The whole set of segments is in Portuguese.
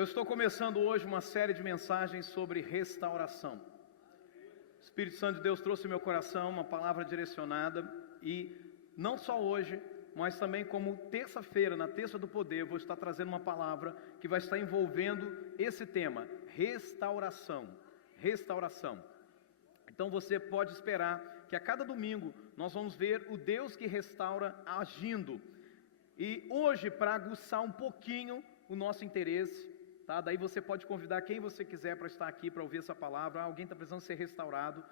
Eu estou começando hoje uma série de mensagens sobre restauração. O Espírito Santo de Deus trouxe ao meu coração uma palavra direcionada e não só hoje, mas também como terça-feira, na Terça do Poder, vou estar trazendo uma palavra que vai estar envolvendo esse tema, restauração. Restauração. Então você pode esperar que a cada domingo nós vamos ver o Deus que restaura agindo. E hoje, para aguçar um pouquinho o nosso interesse, tá? Daí você pode convidar quem você quiser para estar aqui, para ouvir essa palavra. Alguém está precisando ser restaurado.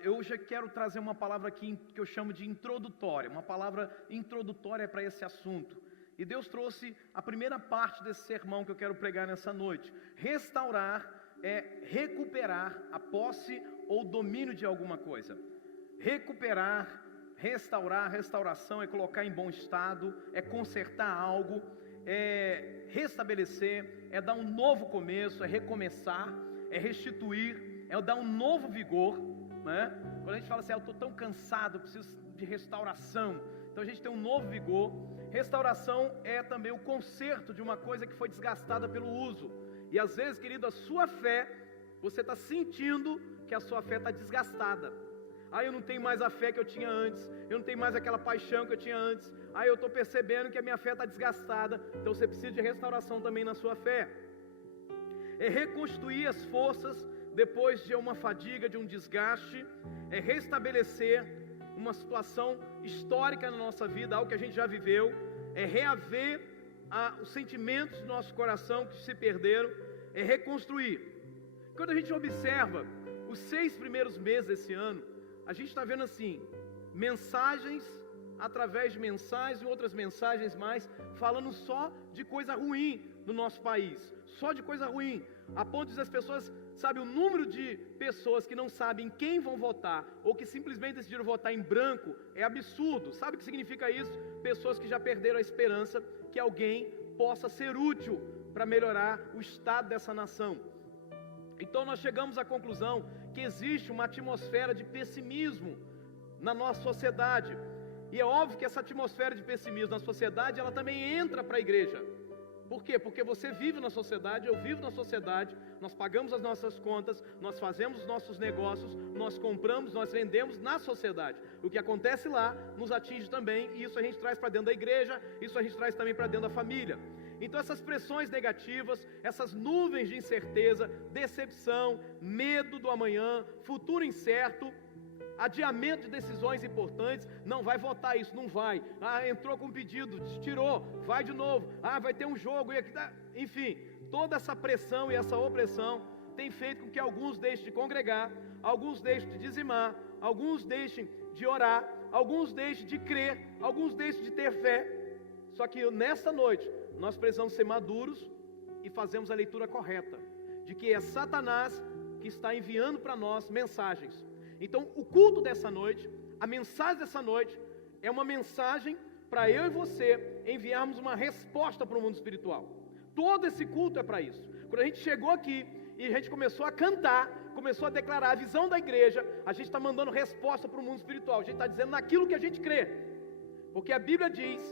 Eu já quero trazer uma palavra aqui que eu chamo de introdutória, uma palavra introdutória para esse assunto. E Deus trouxe a primeira parte desse sermão que eu quero pregar nessa noite. Restaurar é recuperar a posse ou domínio de alguma coisa. Recuperar, restaurar, restauração é colocar em bom estado, é consertar algo, é restabelecer, é dar um novo começo, é recomeçar, é restituir, é dar um novo vigor, né? Quando a gente fala assim, eu estou tão cansado, preciso de restauração, então a gente tem um novo vigor. Restauração é também o conserto de uma coisa que foi desgastada pelo uso. E às vezes, querido, a sua fé, você está sentindo que a sua fé está desgastada. Eu não tenho mais a fé que eu tinha antes, eu não tenho mais aquela paixão que eu tinha antes, eu estou percebendo que a minha fé está desgastada, então você precisa de restauração também na sua fé. É reconstruir as forças depois de uma fadiga, de um desgaste, é restabelecer uma situação histórica na nossa vida, algo que a gente já viveu, é reaver os sentimentos do nosso coração que se perderam, é reconstruir. Quando a gente observa os 6 primeiros meses desse ano, a gente está vendo assim, mensagens através de mensagens e outras mensagens mais, falando só de coisa ruim no nosso país, só de coisa ruim, a ponto de as pessoas, sabe, o número de pessoas que não sabem quem vão votar, ou que simplesmente decidiram votar em branco, é absurdo. Sabe o que significa isso? Pessoas que já perderam a esperança que alguém possa ser útil para melhorar o estado dessa nação. Então nós chegamos à conclusão que existe uma atmosfera de pessimismo na nossa sociedade. E é óbvio que essa atmosfera de pessimismo na sociedade, ela também entra para a igreja. Por quê? Porque você vive na sociedade, eu vivo na sociedade, nós pagamos as nossas contas, nós fazemos os nossos negócios, nós compramos, nós vendemos na sociedade. O que acontece lá nos atinge também, e isso a gente traz para dentro da igreja, isso a gente traz também para dentro da família. Então essas pressões negativas, essas nuvens de incerteza, decepção, medo do amanhã, futuro incerto, adiamento de decisões importantes, não vai votar isso, não vai, entrou com pedido, tirou, vai de novo, vai ter um jogo, enfim, toda essa pressão e essa opressão tem feito com que alguns deixem de congregar, alguns deixem de dizimar, alguns deixem de orar, alguns deixem de crer, alguns deixem de ter fé. Só que nessa noite, nós precisamos ser maduros e fazermos a leitura correta, de que é Satanás que está enviando para nós mensagens. Então o culto dessa noite, a mensagem dessa noite, é uma mensagem para eu e você enviarmos uma resposta para o mundo espiritual. Todo esse culto é para isso. Quando a gente chegou aqui e a gente começou a cantar, começou a declarar a visão da igreja, a gente está mandando resposta para o mundo espiritual, a gente está dizendo naquilo que a gente crê. Porque a Bíblia diz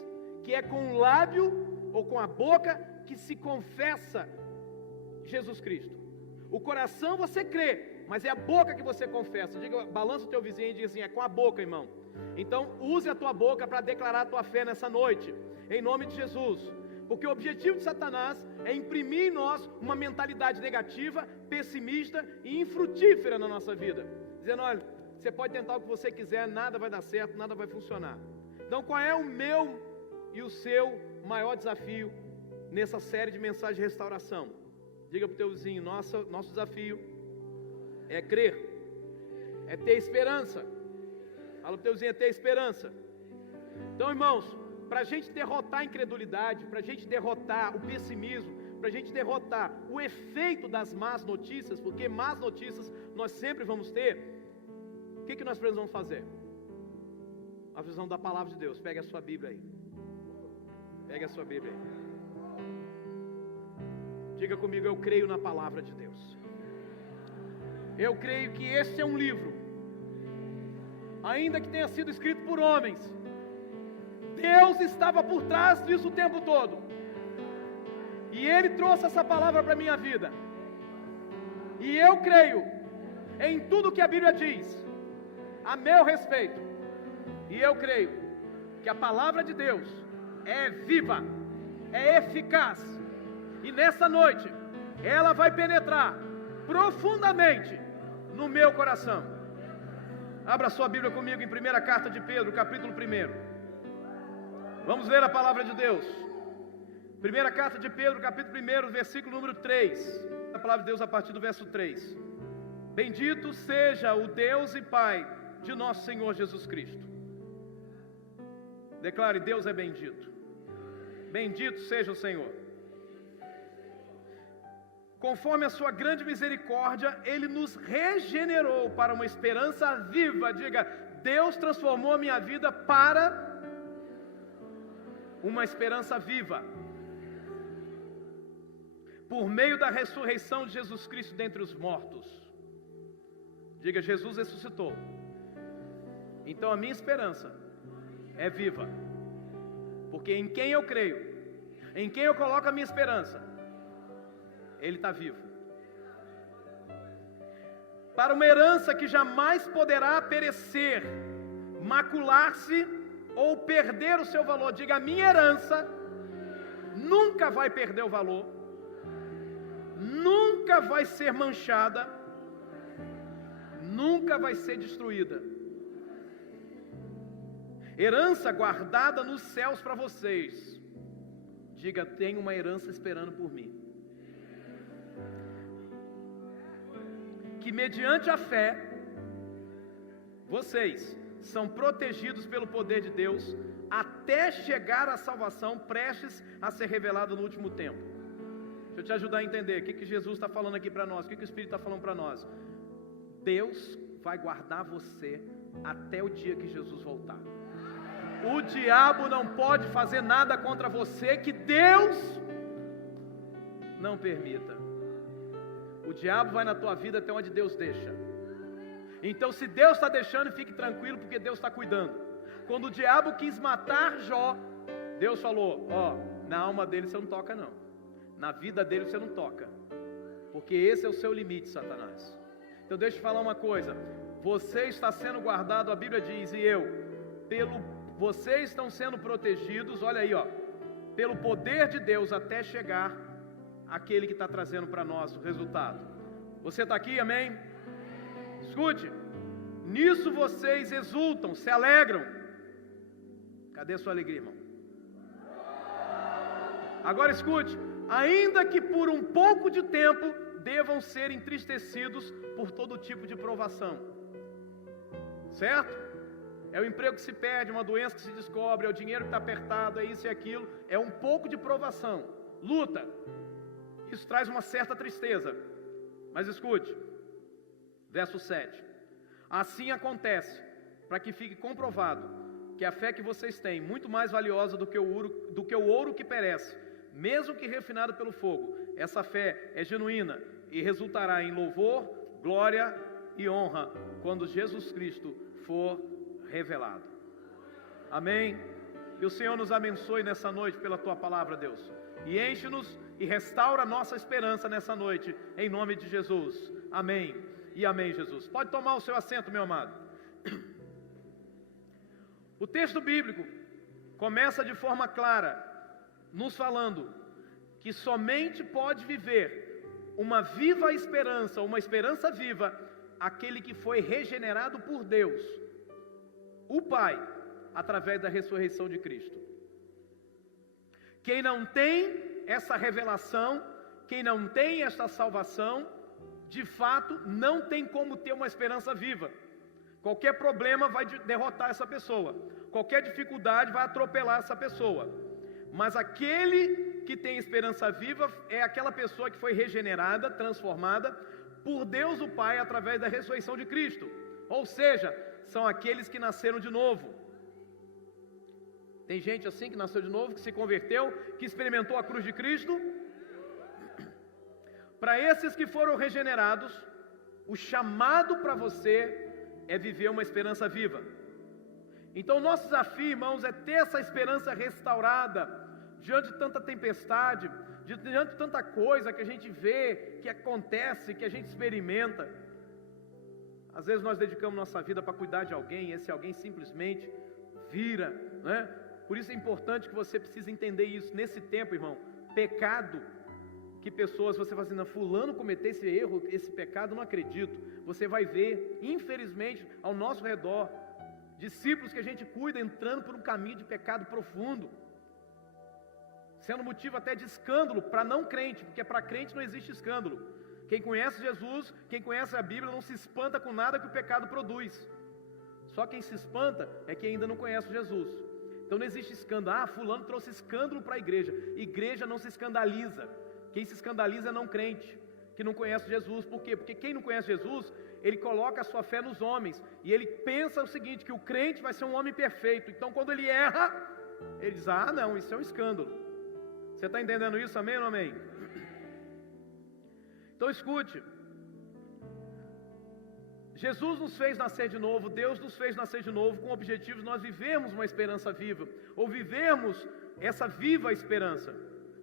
que é com o lábio ou com a boca que se confessa Jesus Cristo. O coração você crê, mas é a boca que você confessa. Balança o teu vizinho e diz assim, é com a boca, irmão. Então use a tua boca para declarar a tua fé nessa noite, em nome de Jesus. Porque o objetivo de Satanás é imprimir em nós uma mentalidade negativa, pessimista e infrutífera na nossa vida, dizendo, olha, você pode tentar o que você quiser, nada vai dar certo, nada vai funcionar. Então qual é o meu e o seu maior desafio nessa série de mensagens de restauração? Diga para o teu vizinho, nosso desafio é crer, é ter esperança. Fala para o teu vizinho, é ter esperança. Então, irmãos, para a gente derrotar a incredulidade, para a gente derrotar o pessimismo, para a gente derrotar o efeito das más notícias, porque más notícias nós sempre vamos ter, o que nós precisamos fazer? A visão da palavra de Deus. Pegue a sua Bíblia aí. Pegue a sua Bíblia aí. Diga comigo, eu creio na palavra de Deus. Eu creio que este é um livro, ainda que tenha sido escrito por homens, Deus estava por trás disso o tempo todo. E Ele trouxe essa palavra para a minha vida. E eu creio em tudo que a Bíblia diz a meu respeito. E eu creio que a palavra de Deus é viva, é eficaz. E nessa noite, ela vai penetrar profundamente no meu coração. Abra sua Bíblia comigo em 1ª carta de Pedro, capítulo 1. Vamos ler a palavra de Deus. 1ª carta de Pedro, capítulo 1, versículo número 3. A palavra de Deus a partir do verso 3. Bendito seja o Deus e Pai de nosso Senhor Jesus Cristo. Declare: Deus é bendito. Bendito seja o Senhor. Conforme a sua grande misericórdia, Ele nos regenerou para uma esperança viva. Diga: Deus transformou a minha vida para uma esperança viva, por meio da ressurreição de Jesus Cristo dentre os mortos. Diga: Jesus ressuscitou. Então a minha esperança é viva, porque em quem eu creio, em quem eu coloco a minha esperança, Ele está vivo. Para uma herança que jamais poderá perecer, macular-se ou perder o seu valor. Diga: a minha herança nunca vai perder o valor, nunca vai ser manchada, nunca vai ser destruída. Herança guardada nos céus para vocês. Diga: tem uma herança esperando por mim. Que mediante a fé, vocês são protegidos pelo poder de Deus, até chegar à salvação prestes a ser revelada no último tempo. Deixa eu te ajudar a entender o que Jesus está falando aqui para nós, o que o Espírito está falando para nós. Deus vai guardar você até o dia que Jesus voltar. O diabo não pode fazer nada contra você que Deus não permita. O diabo vai na tua vida até onde Deus deixa. Então, se Deus está deixando, fique tranquilo, porque Deus está cuidando. Quando o diabo quis matar Jó, Deus falou: na alma dele você não toca não, na vida dele você não toca, porque esse é o seu limite, Satanás. Então deixa eu te falar uma coisa: você está sendo guardado, a Bíblia diz, vocês estão sendo protegidos, olha aí, pelo poder de Deus, até chegar aquele que está trazendo para nós o resultado. Você está aqui, amém? Escute, nisso vocês exultam, se alegram. Cadê sua alegria, irmão? Agora escute: ainda que por um pouco de tempo devam ser entristecidos por todo tipo de provação. Certo? É o emprego que se perde, uma doença que se descobre, é o dinheiro que está apertado, é isso e aquilo. É um pouco de provação, luta. Isso traz uma certa tristeza. Mas escute, verso 7. Assim acontece, para que fique comprovado, que a fé que vocês têm, muito mais valiosa do que o ouro que perece, mesmo que refinado pelo fogo. Essa fé é genuína e resultará em louvor, glória e honra, quando Jesus Cristo for revelado. Amém? E o Senhor nos abençoe nessa noite pela Tua palavra, Deus. E enche-nos e restaura a nossa esperança nessa noite, em nome de Jesus. Amém e amém, Jesus. Pode tomar o seu assento, meu amado. O texto bíblico começa de forma clara, nos falando que somente pode viver uma viva esperança, uma esperança viva, aquele que foi regenerado por Deus, o Pai, através da ressurreição de Cristo. Quem não tem essa revelação, quem não tem esta salvação, de fato não tem como ter uma esperança viva. Qualquer problema vai derrotar essa pessoa, qualquer dificuldade vai atropelar essa pessoa. Mas aquele que tem esperança viva é aquela pessoa que foi regenerada, transformada por Deus o Pai através da ressurreição de Cristo. Ou seja, são aqueles que nasceram de novo. Tem gente assim que nasceu de novo, que se converteu, que experimentou a cruz de Cristo. Para esses que foram regenerados, o chamado para você é viver uma esperança viva. Então o nosso desafio, irmãos, é ter essa esperança restaurada diante de tanta tempestade, diante de tanta coisa que a gente vê, que acontece, que a gente experimenta, às vezes nós dedicamos nossa vida para cuidar de alguém, e esse alguém simplesmente vira, né? Por isso é importante que você precisa entender isso. Nesse tempo, irmão, pecado, que pessoas, você fala assim, não, fulano cometeu esse erro, esse pecado, não acredito. Você vai ver, infelizmente, ao nosso redor, discípulos que a gente cuida entrando por um caminho de pecado profundo, sendo motivo até de escândalo para não crente, porque para crente não existe escândalo. Quem conhece Jesus, quem conhece a Bíblia, não se espanta com nada que o pecado produz. Só quem se espanta é quem ainda não conhece Jesus. Então não existe escândalo. Ah, fulano trouxe escândalo para a igreja. Igreja não se escandaliza. Quem se escandaliza é não crente, que não conhece Jesus. Por quê? Porque quem não conhece Jesus, ele coloca a sua fé nos homens. E ele pensa o seguinte, que o crente vai ser um homem perfeito. Então quando ele erra, ele diz, ah não, isso é um escândalo. Você está entendendo isso? Amém ou não amém? Então escute. Jesus nos fez nascer de novo, Deus nos fez nascer de novo com o objetivo de nós vivermos uma esperança viva, ou vivermos essa viva esperança.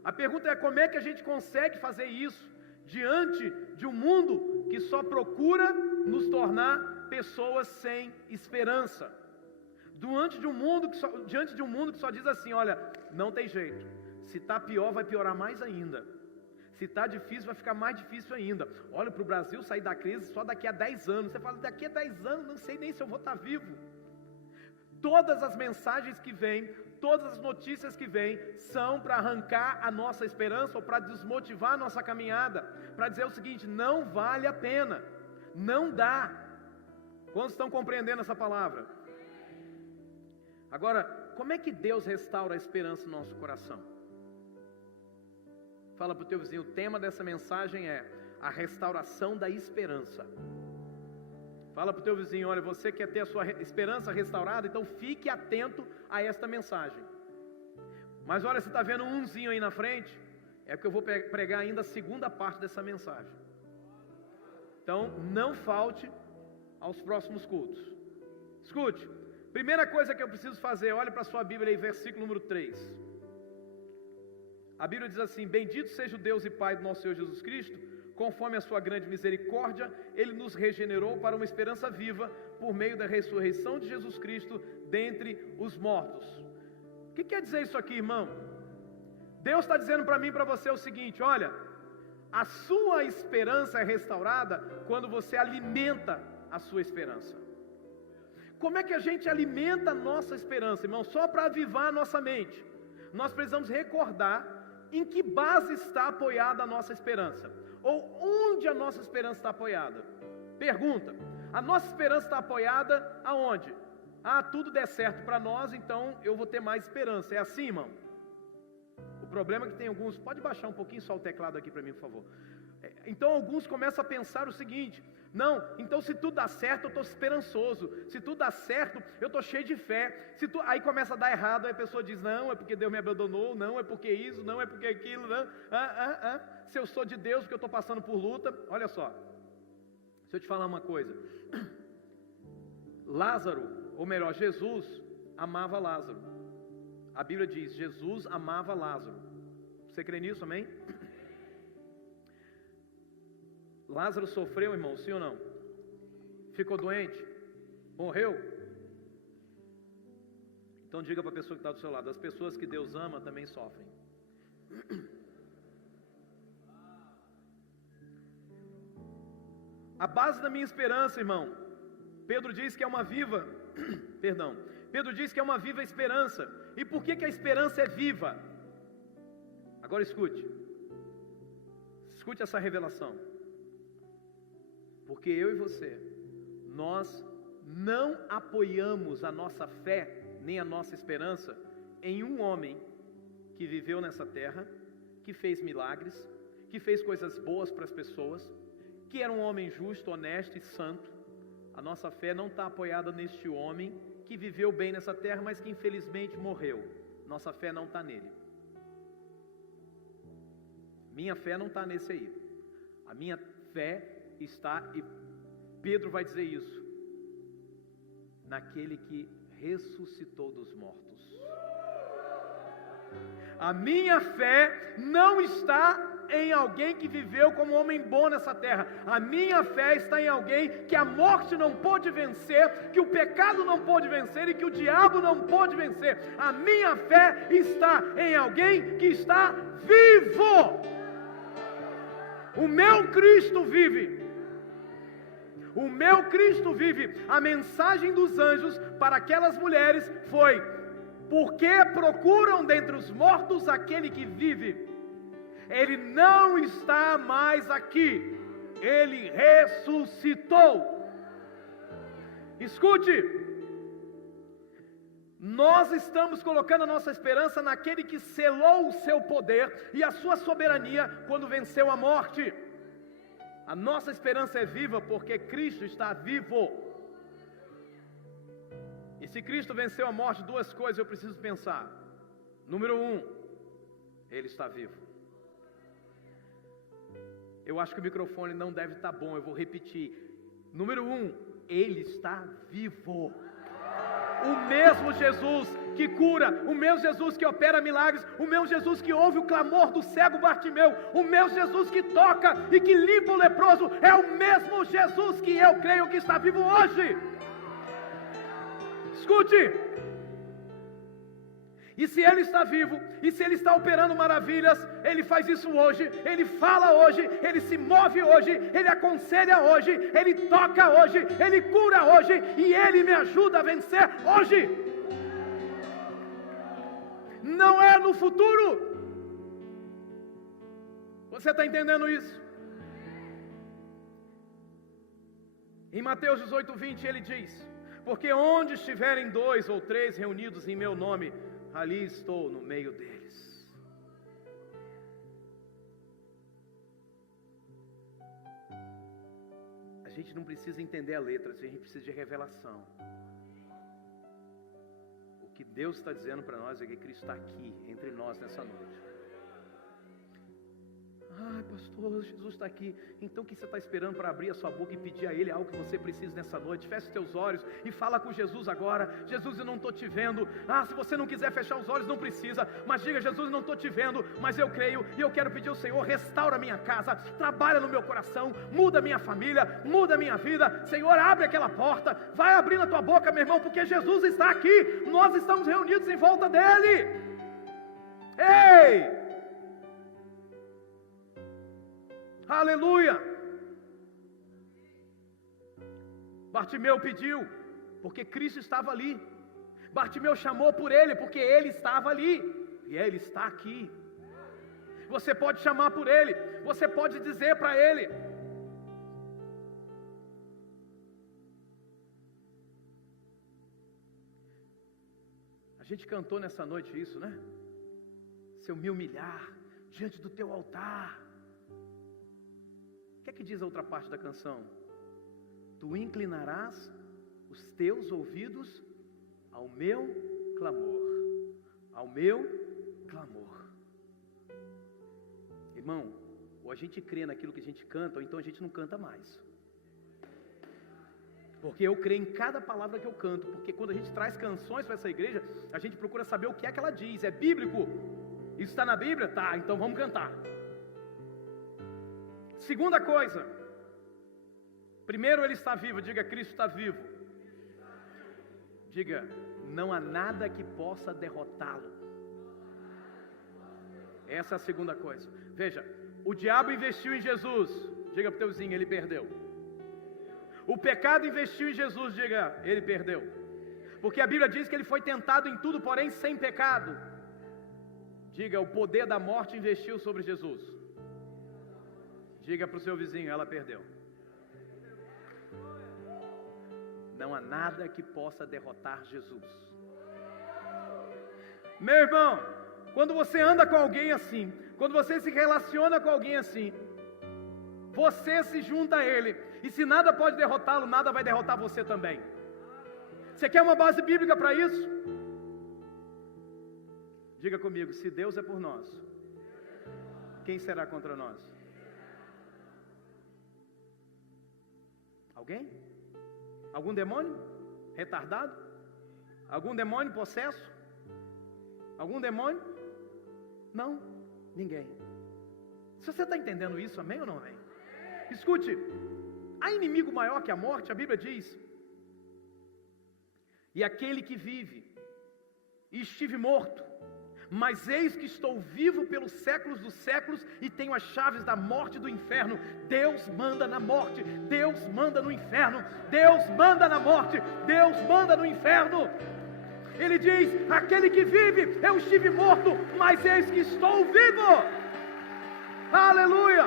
A pergunta é como é que a gente consegue fazer isso diante de um mundo que só procura nos tornar pessoas sem esperança, diante de um mundo que só diz assim, olha, não tem jeito, se está pior vai piorar mais ainda, se está difícil vai ficar mais difícil ainda. Olha, para o Brasil sair da crise só daqui a 10 anos, você fala, daqui a 10 anos não sei nem se eu vou estar vivo. Todas as mensagens que vêm, todas as notícias que vêm, são para arrancar a nossa esperança, ou para desmotivar a nossa caminhada, para dizer o seguinte, não vale a pena, não dá. Quantos estão compreendendo essa palavra? Agora, como é que Deus restaura a esperança no nosso coração? Fala para o teu vizinho, o tema dessa mensagem é a restauração da esperança. Fala para o teu vizinho, olha, você quer ter a sua esperança restaurada, então fique atento a esta mensagem. Mas olha, você está vendo um umzinho aí na frente? É porque eu vou pregar ainda a segunda parte dessa mensagem. Então, não falte aos próximos cultos. Escute, primeira coisa que eu preciso fazer, olha para a sua Bíblia aí, versículo número 3. A Bíblia diz assim, bendito seja o Deus e Pai do nosso Senhor Jesus Cristo, conforme a sua grande misericórdia, Ele nos regenerou para uma esperança viva, por meio da ressurreição de Jesus Cristo dentre os mortos. O que quer dizer isso aqui, irmão? Deus está dizendo para mim e para você o seguinte, olha, a sua esperança é restaurada quando você alimenta a sua esperança. Como é que a gente alimenta a nossa esperança, irmão? Só para avivar a nossa mente. Nós precisamos recordar em que base está apoiada a nossa esperança. Ou onde a nossa esperança está apoiada? Pergunta, a nossa esperança está apoiada aonde? Ah, tudo der certo para nós, então eu vou ter mais esperança. É assim, irmão? O problema é que tem alguns, pode baixar um pouquinho só o teclado aqui para mim, por favor. Então alguns começam a pensar o seguinte, não, então se tudo dá certo eu estou esperançoso, se tudo dá certo eu estou cheio de fé, aí começa a dar errado, aí a pessoa diz, não, é porque Deus me abandonou, não, é porque isso, não, é porque aquilo, não, se eu sou de Deus porque eu estou passando por luta. Olha só, deixa eu te falar uma coisa, Lázaro, ou melhor, Jesus amava Lázaro, a Bíblia diz, Jesus amava Lázaro, você crê nisso, amém? Lázaro sofreu, irmão, sim ou não? Ficou doente? Morreu? Então diga para a pessoa que está do seu lado, as pessoas que Deus ama também sofrem. A base da minha esperança, irmão, Pedro diz que é uma viva, Pedro diz que é uma viva esperança. E por que a esperança é viva? Agora escute essa revelação. Porque eu e você, nós não apoiamos a nossa fé, nem a nossa esperança, em um homem que viveu nessa terra, que fez milagres, que fez coisas boas para as pessoas, que era um homem justo, honesto e santo. A nossa fé não está apoiada neste homem que viveu bem nessa terra, mas que infelizmente morreu. Nossa fé não está nele. Minha fé não está nesse aí. A minha fé está, e Pedro vai dizer isso, naquele que ressuscitou dos mortos. A minha fé não está em alguém que viveu como homem bom nessa terra. A minha fé está em alguém que a morte não pôde vencer, que o pecado não pôde vencer e que o diabo não pôde vencer. A minha fé está em alguém que está vivo. O meu Cristo vive. O meu Cristo vive. A mensagem dos anjos para aquelas mulheres foi: porque procuram dentre os mortos aquele que vive? Ele não está mais aqui, Ele ressuscitou. Escute, nós estamos colocando a nossa esperança naquele que selou o seu poder e a sua soberania quando venceu a morte. A nossa esperança é viva porque Cristo está vivo. E se Cristo venceu a morte, duas coisas eu preciso pensar. Número 1, Ele está vivo. Eu acho que o microfone não deve estar bom, eu vou repetir. Número 1, Ele está vivo. O mesmo Jesus que cura, o mesmo Jesus que opera milagres, o mesmo Jesus que ouve o clamor do cego Bartimeu, o mesmo Jesus que toca e que limpa o leproso, é o mesmo Jesus que eu creio que está vivo hoje. Escute. E se Ele está vivo, e se Ele está operando maravilhas, Ele faz isso hoje, Ele fala hoje, Ele se move hoje, Ele aconselha hoje, Ele toca hoje, Ele cura hoje, e Ele me ajuda a vencer hoje. Não é no futuro. Você está entendendo isso? Em Mateus 18:20 Ele diz: porque onde estiverem 2 ou 3 reunidos em meu nome, ali estou no meio deles. A gente não precisa entender a letra, a gente precisa de revelação. O que Deus está dizendo para nós é que Cristo está aqui, entre nós nessa noite. Ai, pastor, Jesus está aqui. Então o que você está esperando para abrir a sua boca e pedir a Ele algo que você precisa nessa noite? Feche os teus olhos e fala com Jesus agora. Jesus, eu não estou te vendo. Se você não quiser fechar os olhos, não precisa. Mas diga: Jesus, eu não estou te vendo, mas eu creio e eu quero pedir ao Senhor: restaura a minha casa, trabalha no meu coração, muda a minha família, muda a minha vida. Senhor, abre aquela porta, vai abrindo a tua boca, meu irmão, porque Jesus está aqui. Nós estamos reunidos em volta dEle. Ei! Aleluia! Bartimeu pediu, porque Cristo estava ali. Bartimeu chamou por ele, porque Ele estava ali. E Ele está aqui. Você pode chamar por Ele, você pode dizer para Ele. A gente cantou nessa noite isso, né? Se eu me humilhar diante do Teu altar. O que é que diz a outra parte da canção? Tu inclinarás os teus ouvidos ao meu clamor. Ao meu clamor. Irmão, ou a gente crê naquilo que a gente canta, ou então a gente não canta mais. Porque eu creio em cada palavra que eu canto. Porque quando a gente traz canções para essa igreja, a gente procura saber o que é que ela diz. É bíblico? Isso está na Bíblia? Tá, então vamos cantar. Segunda coisa, primeiro Ele está vivo, diga: Cristo está vivo. Diga: não há nada que possa derrotá-lo. Essa é a segunda coisa. Veja, o diabo investiu em Jesus, diga para o teu vizinho: ele perdeu. O pecado investiu em Jesus, diga: ele perdeu. Porque a Bíblia diz que Ele foi tentado em tudo, porém sem pecado. Diga: o poder da morte investiu sobre Jesus. Diga para o seu vizinho: ela perdeu. Não há nada que possa derrotar Jesus. Meu irmão, quando você anda com alguém assim, quando você se relaciona com alguém assim, você se junta a Ele, e se nada pode derrotá-lo, nada vai derrotar você também. Você quer uma base bíblica para isso? Diga comigo: se Deus é por nós, quem será contra nós? Alguém? Algum demônio retardado? Algum demônio possesso? Algum demônio? Não, ninguém. Se você está entendendo isso, amém ou não amém? Escute, há inimigo maior que a morte, a Bíblia diz: e aquele que vive, e estive morto, mas eis que estou vivo pelos séculos dos séculos, e tenho as chaves da morte e do inferno. Deus manda na morte, Deus manda no inferno, Deus manda na morte, Deus manda no inferno. Ele diz: aquele que vive, eu estive morto, mas eis que estou vivo. Aleluia.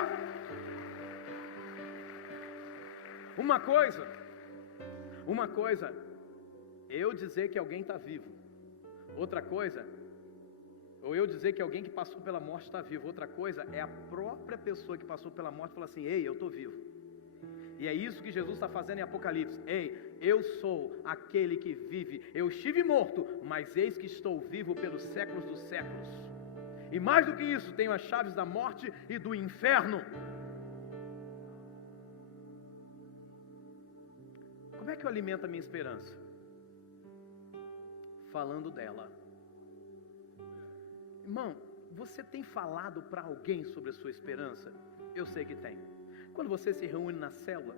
Uma coisa, eu dizer que alguém está vivo. Outra coisa, ou eu dizer que alguém que passou pela morte está vivo. Outra coisa é a própria pessoa que passou pela morte falar assim: ei, eu estou vivo. E é isso que Jesus está fazendo em Apocalipse. Ei, eu sou aquele que vive. Eu estive morto, mas eis que estou vivo pelos séculos dos séculos. E mais do que isso, tenho as chaves da morte e do inferno. Como é que eu alimento a minha esperança? Falando dela. Irmão, você tem falado para alguém sobre a sua esperança? Eu sei que tem. Quando você se reúne na célula,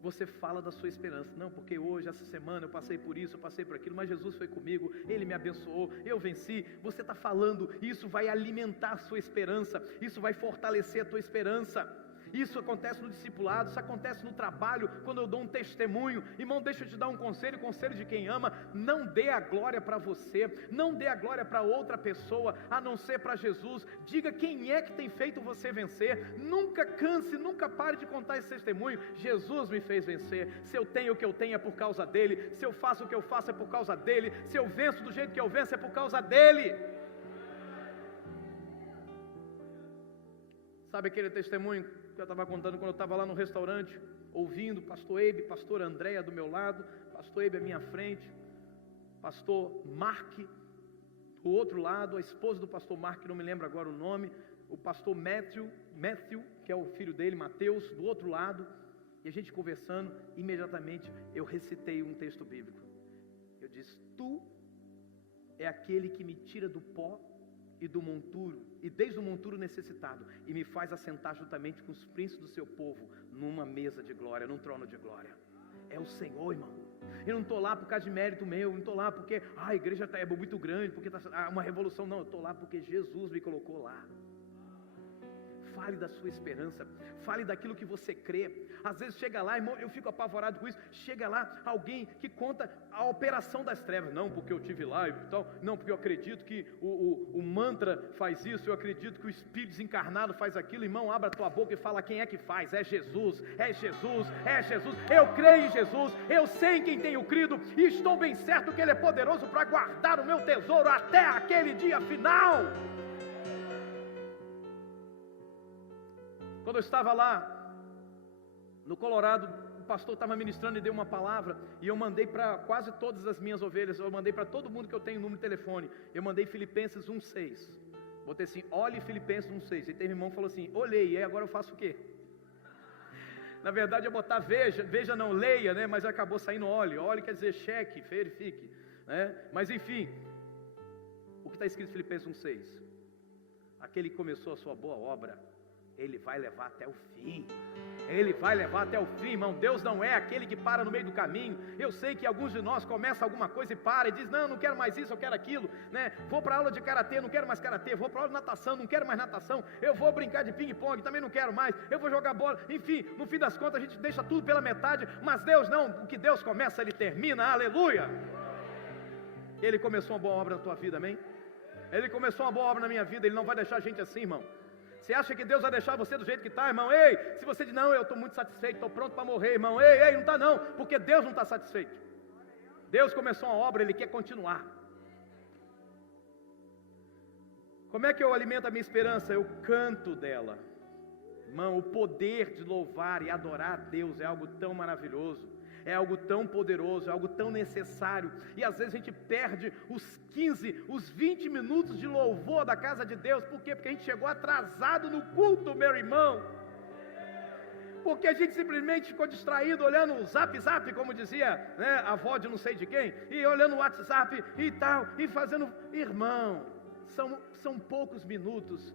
você fala da sua esperança. Não, porque hoje, essa semana, eu passei por isso, eu passei por aquilo, mas Jesus foi comigo, Ele me abençoou, eu venci. Você está falando, isso vai alimentar a sua esperança, isso vai fortalecer a tua esperança. Isso acontece no discipulado, isso acontece no trabalho, quando eu dou um testemunho. Irmão, deixa eu te dar um conselho, conselho de quem ama: não dê a glória para você, não dê a glória para outra pessoa, a não ser para Jesus. Diga quem é que tem feito você vencer. Nunca canse, nunca pare de contar esse testemunho. Jesus me fez vencer. Se eu tenho o que eu tenho é por causa dele. Se eu faço o que eu faço é por causa dele. Se eu venço do jeito que eu venço é por causa dele. Sabe aquele testemunho que eu estava contando quando eu estava lá no restaurante, ouvindo pastor Eibe, pastor Andréia do meu lado, pastor Eibe à minha frente, pastor Mark do outro lado, a esposa do pastor Mark, não me lembro agora o nome, o pastor Matthew, que é o filho dele, Mateus, do outro lado, e a gente conversando. Imediatamente eu recitei um texto bíblico. Eu disse: tu é aquele que me tira do pó e do monturo, e desde o monturo necessitado, e me faz assentar juntamente com os príncipes do seu povo, numa mesa de glória, num trono de glória. É o Senhor, irmão. Eu não estou lá por causa de mérito meu, eu não estou lá porque a igreja é muito grande, porque está uma revolução. Não, eu estou lá porque Jesus me colocou lá. Fale da sua esperança, fale daquilo que você crê. Às vezes chega lá, irmão, eu fico apavorado com isso. Chega lá alguém que conta a operação das trevas. Não, porque eu tive lá e tal. Não, porque eu acredito que o mantra faz isso. Eu acredito que o Espírito desencarnado faz aquilo. Irmão, abra a tua boca e fala quem é que faz. É Jesus, é Jesus, é Jesus. Eu creio em Jesus, eu sei em quem tenho crido, e estou bem certo que Ele é poderoso para guardar o meu tesouro até aquele dia final. Quando eu estava lá no Colorado, o pastor estava ministrando e deu uma palavra, e eu mandei para quase todas as minhas ovelhas, eu mandei para todo mundo que eu tenho número de telefone, eu mandei Filipenses 1,6, botei assim: olhe Filipenses 1,6, e teve um irmão que falou assim: olhei, e agora eu faço o quê? Na verdade eu botar veja não, leia, né? Mas acabou saindo olhe quer dizer cheque, verifique, né? Mas enfim, o que está escrito em Filipenses 1,6, aquele que começou a sua boa obra, Ele vai levar até o fim. Ele vai levar até o fim, irmão. Deus não é aquele que para no meio do caminho. Eu sei que alguns de nós começam alguma coisa e para e diz: não quero mais isso, eu quero aquilo, né? Vou para aula de karatê, não quero mais karatê. Vou para aula de natação, não quero mais natação. Eu vou brincar de ping-pong, também não quero mais. Eu vou jogar bola. Enfim, no fim das contas a gente deixa tudo pela metade. Mas Deus não, o que Deus começa Ele termina, aleluia. Ele começou uma boa obra na tua vida, amém? Ele começou uma boa obra na minha vida. Ele não vai deixar a gente assim, irmão. Você acha que Deus vai deixar você do jeito que está, irmão? Ei, se você diz: não, eu estou muito satisfeito, estou pronto para morrer, irmão. Ei, não está não, porque Deus não está satisfeito. Deus começou uma obra, Ele quer continuar. Como é que eu alimento a minha esperança? Eu canto dela. Irmão, o poder de louvar e adorar a Deus é algo tão maravilhoso, é algo tão poderoso, é algo tão necessário. E às vezes a gente perde os 15, os 20 minutos de louvor da casa de Deus. Por quê? Porque a gente chegou atrasado no culto, meu irmão. Porque a gente simplesmente ficou distraído olhando o zap, como dizia, né, a avó de não sei de quem, e olhando o WhatsApp e tal, e fazendo. Irmão, são poucos minutos.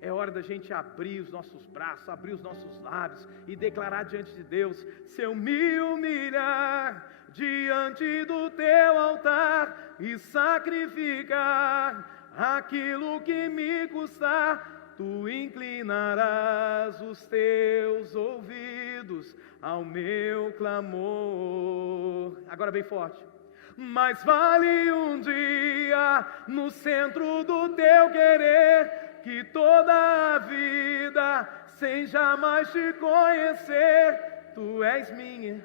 É hora da gente abrir os nossos braços, abrir os nossos lábios e declarar diante de Deus: se eu me humilhar diante do teu altar e sacrificar aquilo que me custar, tu inclinarás os teus ouvidos ao meu clamor. Agora bem forte. Mais vale um dia no centro do teu querer que toda a vida sem jamais te conhecer. Tu és minha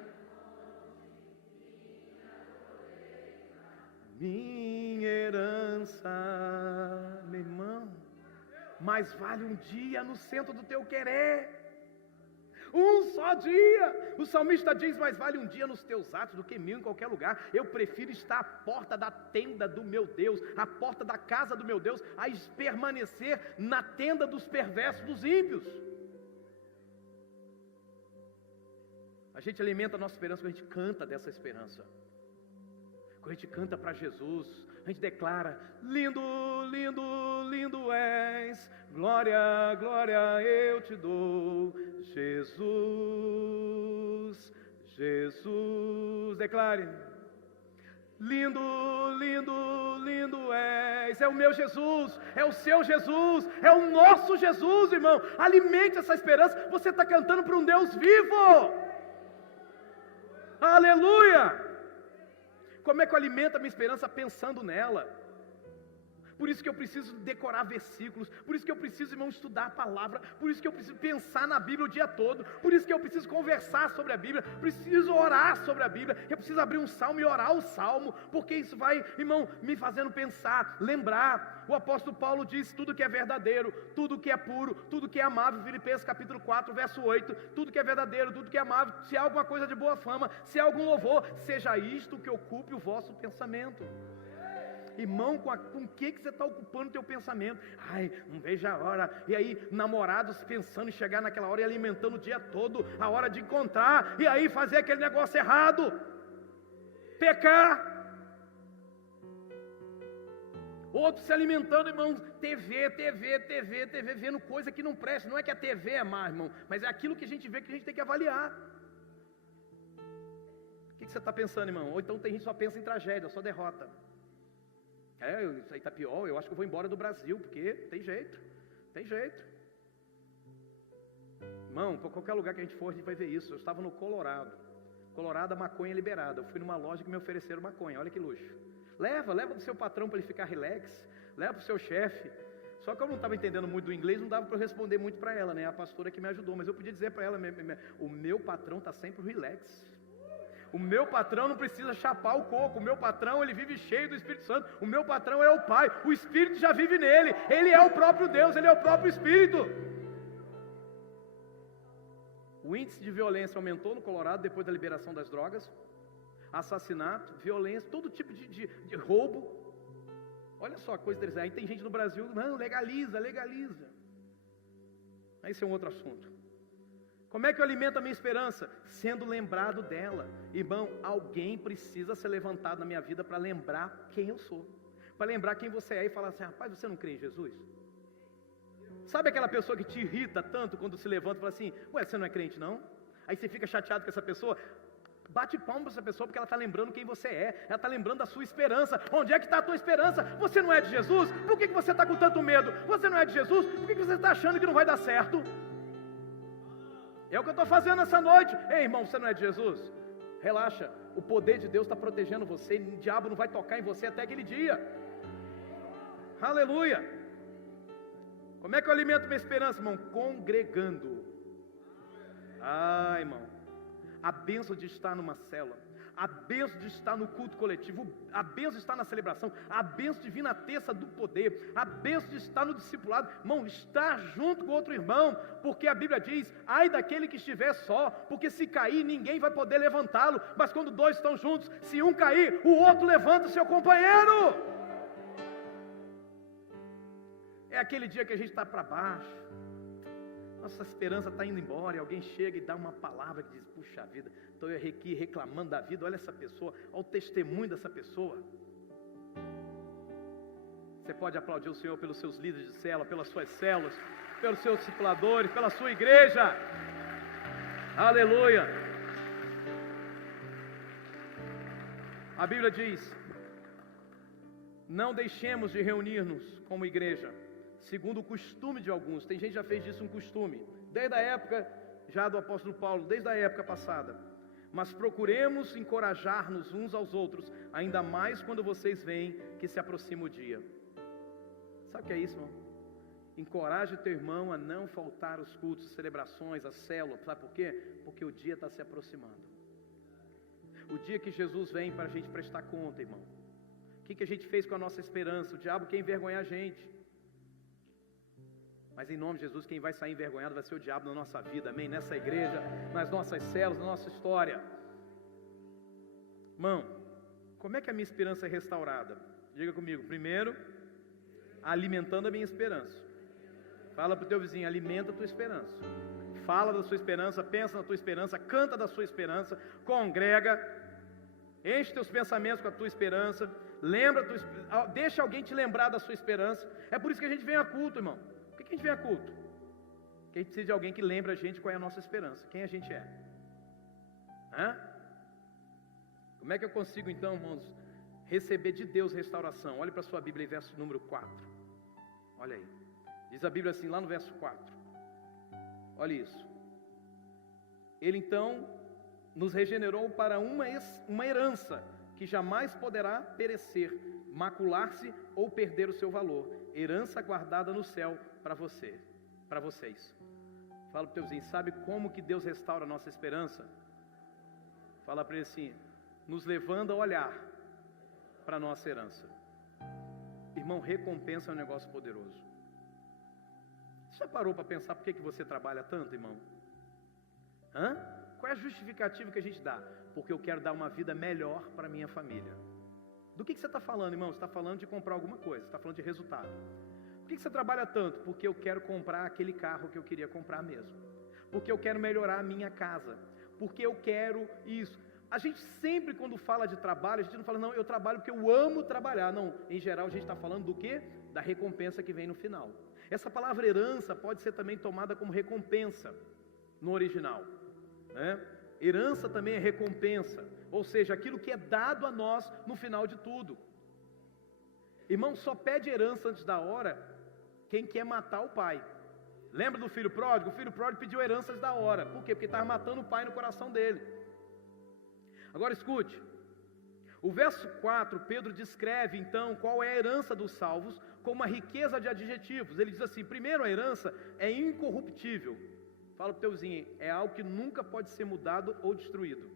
herança, meu irmão. Mais vale um dia no centro do teu querer. Um só dia. O salmista diz: mais vale um dia nos teus atos do que 1000 em qualquer lugar. Eu prefiro estar à porta da tenda do meu Deus, à porta da casa do meu Deus, a permanecer na tenda dos perversos, dos ímpios. A gente alimenta a nossa esperança quando a gente canta dessa esperança. Quando a gente canta para Jesus, a gente declara: lindo, lindo, lindo és, glória, glória eu te dou, Jesus, Jesus. Declare: lindo, lindo, lindo és. É o meu Jesus, é o seu Jesus, é o nosso Jesus, irmão. Alimente essa esperança. Você está cantando para um Deus vivo. Aleluia. Como é que eu alimento a minha esperança? Pensando nela. Por isso que eu preciso decorar versículos, por isso que eu preciso, irmão, estudar a palavra, por isso que eu preciso pensar na Bíblia o dia todo, por isso que eu preciso conversar sobre a Bíblia, preciso orar sobre a Bíblia, eu preciso abrir um salmo e orar o salmo, porque isso vai, irmão, me fazendo pensar, lembrar. O apóstolo Paulo diz: tudo que é verdadeiro, tudo que é puro, tudo que é amável, Filipenses capítulo 4, verso 8, tudo que é verdadeiro, tudo que é amável, se há alguma coisa de boa fama, se há algum louvor, seja isto que ocupe o vosso pensamento. Irmão, com o que você está ocupando o teu pensamento? Ai, não vejo a hora. E aí, namorados pensando em chegar naquela hora e alimentando o dia todo, a hora de encontrar, e aí fazer aquele negócio errado, pecar. Outros se alimentando, irmão, TV, vendo coisa que não presta. Não é que a TV é má, irmão, mas é aquilo que a gente vê que a gente tem que avaliar. O que você está pensando, irmão? Ou então tem gente que só pensa em tragédia, só derrota. Isso aí está pior, eu acho que eu vou embora do Brasil, porque tem jeito. Irmão, para qualquer lugar que a gente for, a gente vai ver isso. Eu estava no Colorado, a maconha é liberada. Eu fui numa loja que me ofereceram maconha, olha que luxo. Leva do seu patrão para ele ficar relax, leva para o seu chefe. Só que eu não estava entendendo muito do inglês, não dava para eu responder muito para ela, né? A pastora que me ajudou, mas eu podia dizer para ela: o meu patrão está sempre relax. O meu patrão não precisa chapar o coco. O meu patrão, ele vive cheio do Espírito Santo. O meu patrão é o Pai. O Espírito já vive nele. Ele é o próprio Deus, ele é o próprio Espírito. O índice de violência aumentou no Colorado depois da liberação das drogas. Assassinato, violência, todo tipo de roubo. Olha só a coisa interessante. Aí tem gente no Brasil: não, legaliza. Aí esse é um outro assunto. Como é que eu alimento a minha esperança? Sendo lembrado dela. Irmão, alguém precisa ser levantado na minha vida para lembrar quem eu sou, para lembrar quem você é e falar assim: rapaz, você não crê em Jesus? Sabe aquela pessoa que te irrita tanto quando se levanta e fala assim: ué, você não é crente não? Aí você fica chateado com essa pessoa. Bate palma para essa pessoa, porque ela está lembrando quem você é, ela está lembrando da sua esperança. Onde é que está a tua esperança? Você não é de Jesus? Por que você está com tanto medo? Você não é de Jesus? Por que você está achando que não vai dar certo? É o que eu estou fazendo essa noite. Ei, irmão, você não é de Jesus? Relaxa, o poder de Deus está protegendo você, o diabo não vai tocar em você até aquele dia. Aleluia. Como é que eu alimento minha esperança, irmão? Congregando. Irmão, a bênção de estar numa célula, a bênção de estar no culto coletivo, a bênção de estar na celebração, a bênção de vir na terça do poder, a bênção de estar no discipulado, irmão, estar junto com outro irmão, porque a Bíblia diz: ai daquele que estiver só, porque se cair ninguém vai poder levantá-lo, mas quando dois estão juntos, se um cair, o outro levanta o seu companheiro. É aquele dia que a gente está para baixo, nossa esperança está indo embora, e alguém chega e dá uma palavra que diz: puxa vida, estou aqui reclamando da vida, olha essa pessoa, olha o testemunho dessa pessoa. Você pode aplaudir o Senhor pelos seus líderes de célula, pelas suas células, pelos seus discipuladores, pela sua igreja. Aleluia. A Bíblia diz: não deixemos de reunir-nos como igreja, segundo o costume de alguns. Tem gente que já fez disso um costume, desde a época já do apóstolo Paulo, desde a época passada. Mas procuremos encorajar-nos uns aos outros, ainda mais quando vocês veem que se aproxima o dia. Sabe o que é isso, irmão? Encoraje teu irmão a não faltar os cultos, celebrações, a célula. Sabe por quê? Porque o dia está se aproximando. O dia que Jesus vem para a gente prestar conta, irmão. O que a gente fez com a nossa esperança? O diabo quer envergonhar a gente. Mas em nome de Jesus, quem vai sair envergonhado vai ser o diabo na nossa vida, amém? Nessa igreja, nas nossas células, na nossa história. Irmão, como é que a minha esperança é restaurada? Diga comigo. Primeiro, alimentando a minha esperança. Fala para o teu vizinho, alimenta a tua esperança. Fala da sua esperança, pensa na tua esperança, canta da sua esperança, congrega, enche teus pensamentos com a tua esperança, deixa alguém te lembrar da sua esperança. É por isso que a gente vem a culto, irmão. Por que a gente vem a culto? Porque a gente precisa de alguém que lembre a gente qual é a nossa esperança, quem a gente é. Como é que eu consigo então, irmãos, receber de Deus restauração? Olhe para a sua Bíblia, verso número 4. Olha aí. Diz a Bíblia assim, lá no verso 4. Olha isso. Ele então nos regenerou para uma herança que jamais poderá perecer, macular-se ou perder o seu valor. Herança guardada no céu para você, para vocês. Fala para o teu vizinho, sabe como que Deus restaura a nossa esperança? Fala para ele assim, nos levando a olhar para a nossa herança. Irmão, recompensa é um negócio poderoso. Você já parou para pensar por que você trabalha tanto, irmão? Qual é a justificativa que a gente dá? Porque eu quero dar uma vida melhor para minha família. Do que você está falando, irmão? Você está falando de comprar alguma coisa, você está falando de resultado. Por que você trabalha tanto? Porque eu quero comprar aquele carro que eu queria comprar mesmo. Porque eu quero melhorar a minha casa. Porque eu quero isso. A gente sempre, quando fala de trabalho, a gente não fala, não, eu trabalho porque eu amo trabalhar. Não, em geral a gente está falando do quê? Da recompensa que vem no final. Essa palavra herança pode ser também tomada como recompensa no original, né? Herança também é recompensa, ou seja, aquilo que é dado a nós no final de tudo. Irmão, só pede herança antes da hora quem quer matar o pai. Lembra do filho pródigo? O filho pródigo pediu herança antes da hora. Por quê? Porque estava matando o pai no coração dele. Agora escute, o verso 4, Pedro descreve então qual é a herança dos salvos com uma riqueza de adjetivos. Ele diz assim, primeiro, a herança é incorruptível. Fala para o teu vizinho, é algo que nunca pode ser mudado ou destruído.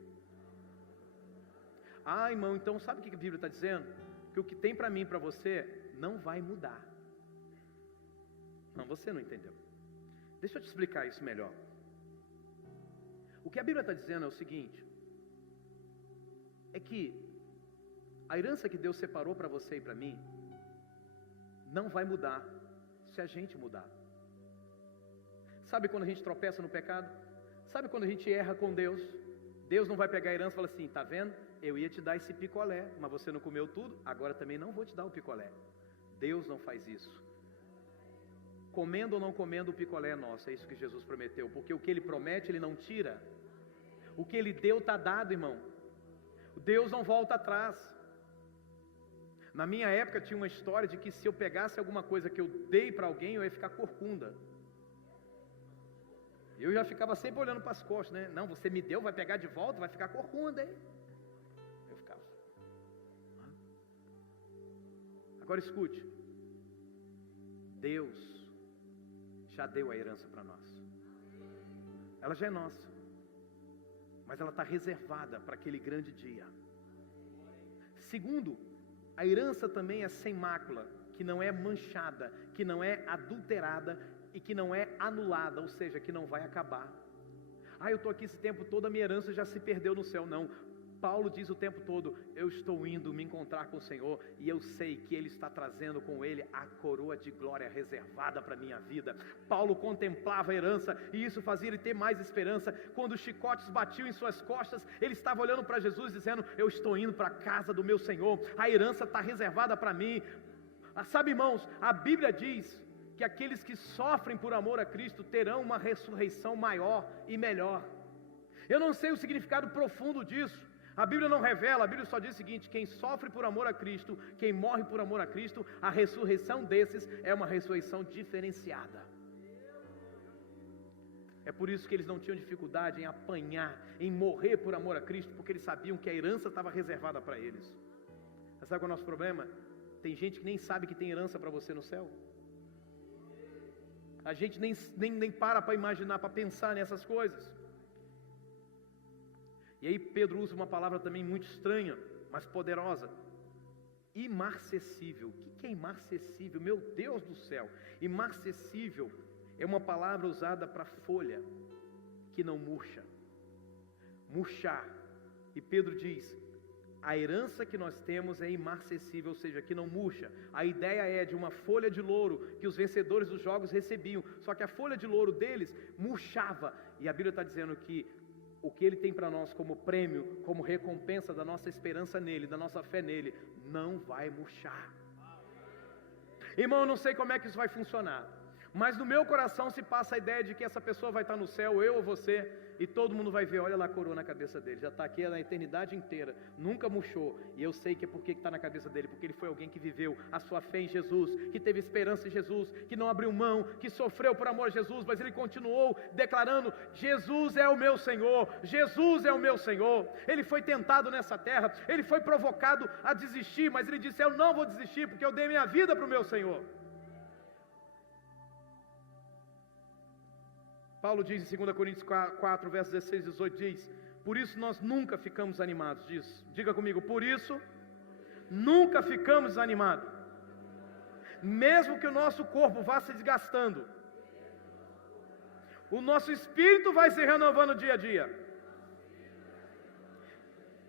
Ah, irmão, então sabe o que a Bíblia está dizendo? Que o que tem para mim e para você não vai mudar. Não, você não entendeu. Deixa eu te explicar isso melhor. O que a Bíblia está dizendo é o seguinte, é que a herança que Deus separou para você e para mim não vai mudar se a gente mudar. Sabe quando a gente tropeça no pecado? Sabe quando a gente erra com Deus? Deus não vai pegar a herança e falar assim, tá vendo? Eu ia te dar esse picolé, mas você não comeu tudo, agora também não vou te dar o picolé. Deus não faz isso. Comendo ou não comendo, o picolé é nosso, é isso que Jesus prometeu, porque o que Ele promete, Ele não tira. O que Ele deu está dado, irmão. Deus não volta atrás. Na minha época tinha uma história de que se eu pegasse alguma coisa que eu dei para alguém, eu ia ficar corcunda. Eu já ficava sempre olhando para as costas, né? Não, você me deu, vai pegar de volta, vai ficar corcunda, hein? Eu ficava. Agora escute. Deus já deu a herança para nós. Ela já é nossa. Mas ela está reservada para aquele grande dia. Segundo, a herança também é sem mácula, que não é manchada, que não é adulterada e que não é anulada, ou seja, que não vai acabar. Ah, eu estou aqui esse tempo todo, a minha herança já se perdeu no céu. Não. Paulo diz o tempo todo, eu estou indo me encontrar com o Senhor e eu sei que Ele está trazendo com Ele a coroa de glória reservada para a minha vida. Paulo contemplava a herança e isso fazia ele ter mais esperança. Quando os chicotes batiam em suas costas, ele estava olhando para Jesus dizendo, eu estou indo para a casa do meu Senhor, a herança está reservada para mim. Sabe, irmãos, a Bíblia diz que aqueles que sofrem por amor a Cristo terão uma ressurreição maior e melhor. Eu não sei o significado profundo disso. A Bíblia não revela, a Bíblia só diz o seguinte: quem sofre por amor a Cristo, quem morre por amor a Cristo, a ressurreição desses é uma ressurreição diferenciada. É por isso que eles não tinham dificuldade em apanhar, em morrer por amor a Cristo, porque eles sabiam que a herança estava reservada para eles. Mas sabe qual é o nosso problema? Tem gente que nem sabe que tem herança para você no céu. A gente nem para imaginar, para pensar nessas coisas. E aí Pedro usa uma palavra também muito estranha, mas poderosa: imarcessível. O que é imarcessível? Meu Deus do céu! Imarcessível é uma palavra usada para folha que não murcha. Murchar. E Pedro diz: a herança que nós temos é imarcessível, ou seja, que não murcha. A ideia é de uma folha de louro que os vencedores dos jogos recebiam. Só que a folha de louro deles murchava. E a Bíblia está dizendo que o que Ele tem para nós como prêmio, como recompensa da nossa esperança nele, da nossa fé nele, não vai murchar. Irmão, eu não sei como é que isso vai funcionar, mas no meu coração se passa a ideia de que essa pessoa vai estar no céu, eu ou você, e todo mundo vai ver: olha lá a coroa na cabeça dele, já está aqui na eternidade inteira, nunca murchou. E eu sei que é porque está na cabeça dele, porque ele foi alguém que viveu a sua fé em Jesus, que teve esperança em Jesus, que não abriu mão, que sofreu por amor a Jesus, mas ele continuou declarando: Jesus é o meu Senhor, Jesus é o meu Senhor. Ele foi tentado nessa terra, ele foi provocado a desistir, mas ele disse: eu não vou desistir, porque eu dei minha vida para o meu Senhor. Paulo diz em 2 Coríntios 4, versos 16 e 18, diz: por isso nós nunca ficamos animados. Diga comigo: por isso nunca ficamos desanimados, mesmo que o nosso corpo vá se desgastando, o nosso espírito vai se renovando dia a dia.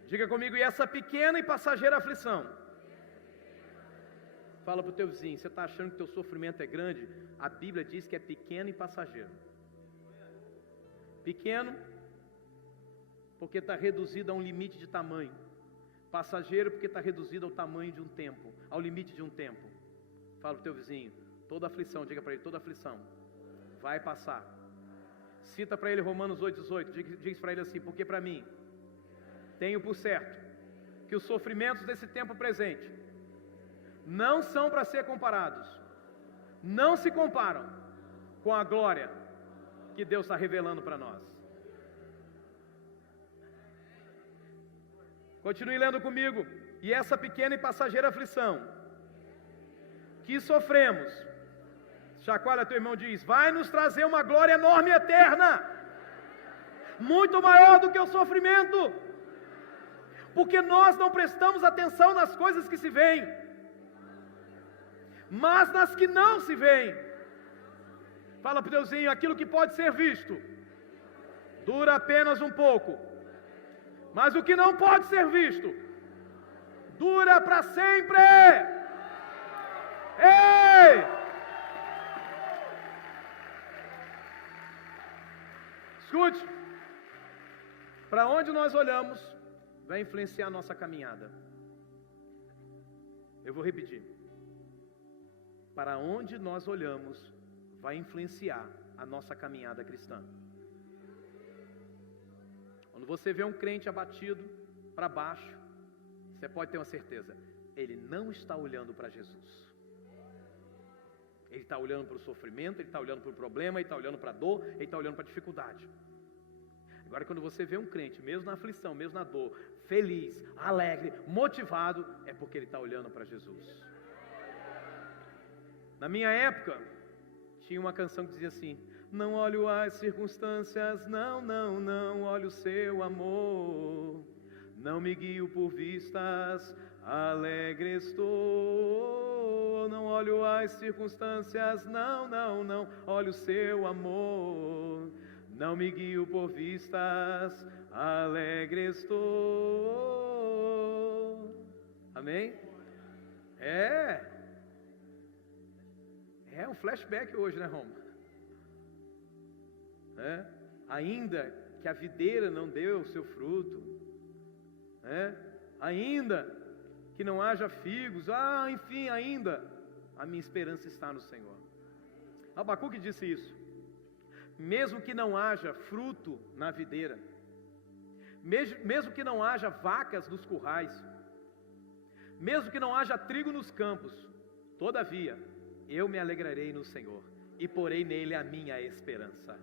Diga comigo: e essa pequena e passageira aflição. Fala para o teu vizinho: você está achando que teu sofrimento é grande? A Bíblia diz que é pequeno e passageiro. Pequeno, porque está reduzido a um limite de tamanho. Passageiro, porque está reduzido ao tamanho de um tempo, ao limite de um tempo. Fala para o teu vizinho: toda aflição, diga para ele, toda aflição vai passar. Cita para ele Romanos 8,18, diz para ele assim: porque para mim tenho por certo que os sofrimentos desse tempo presente não são para ser comparados, não se comparam com a glória que Deus está revelando para nós. Continue lendo comigo. E essa pequena e passageira aflição que sofremos, chacoalha teu irmão, diz: vai nos trazer uma glória enorme e eterna, muito maior do que o sofrimento, porque nós não prestamos atenção nas coisas que se veem, mas nas que não se veem. Fala para o Deusinho: aquilo que pode ser visto dura apenas um pouco, mas o que não pode ser visto dura para sempre. Ei! Escute, para onde nós olhamos vai influenciar a nossa caminhada. Eu vou repetir: para onde nós olhamos vai influenciar a nossa caminhada cristã. Quando você vê um crente abatido para baixo, você pode ter uma certeza: ele não está olhando para Jesus. Ele está olhando para o sofrimento, ele está olhando para o problema, ele está olhando para a dor, ele está olhando para a dificuldade. Agora, quando você vê um crente, mesmo na aflição, mesmo na dor, feliz, alegre, motivado, é porque ele está olhando para Jesus. Na minha época, tinha uma canção que dizia assim: não olho as circunstâncias, não, não, não olho o seu amor, não me guio por vistas, alegre estou, não olho as circunstâncias, não, não, não olho o seu amor, não me guio por vistas, alegre estou. Amém? É um flashback hoje, né, Roma? Ainda que a videira não deu o seu fruto, ainda que não haja figos, enfim, ainda a minha esperança está no Senhor. Abacuque disse isso. Mesmo que não haja fruto na videira, mesmo que não haja vacas nos currais, mesmo que não haja trigo nos campos, todavia, eu me alegrarei no Senhor e porei nele a minha esperança.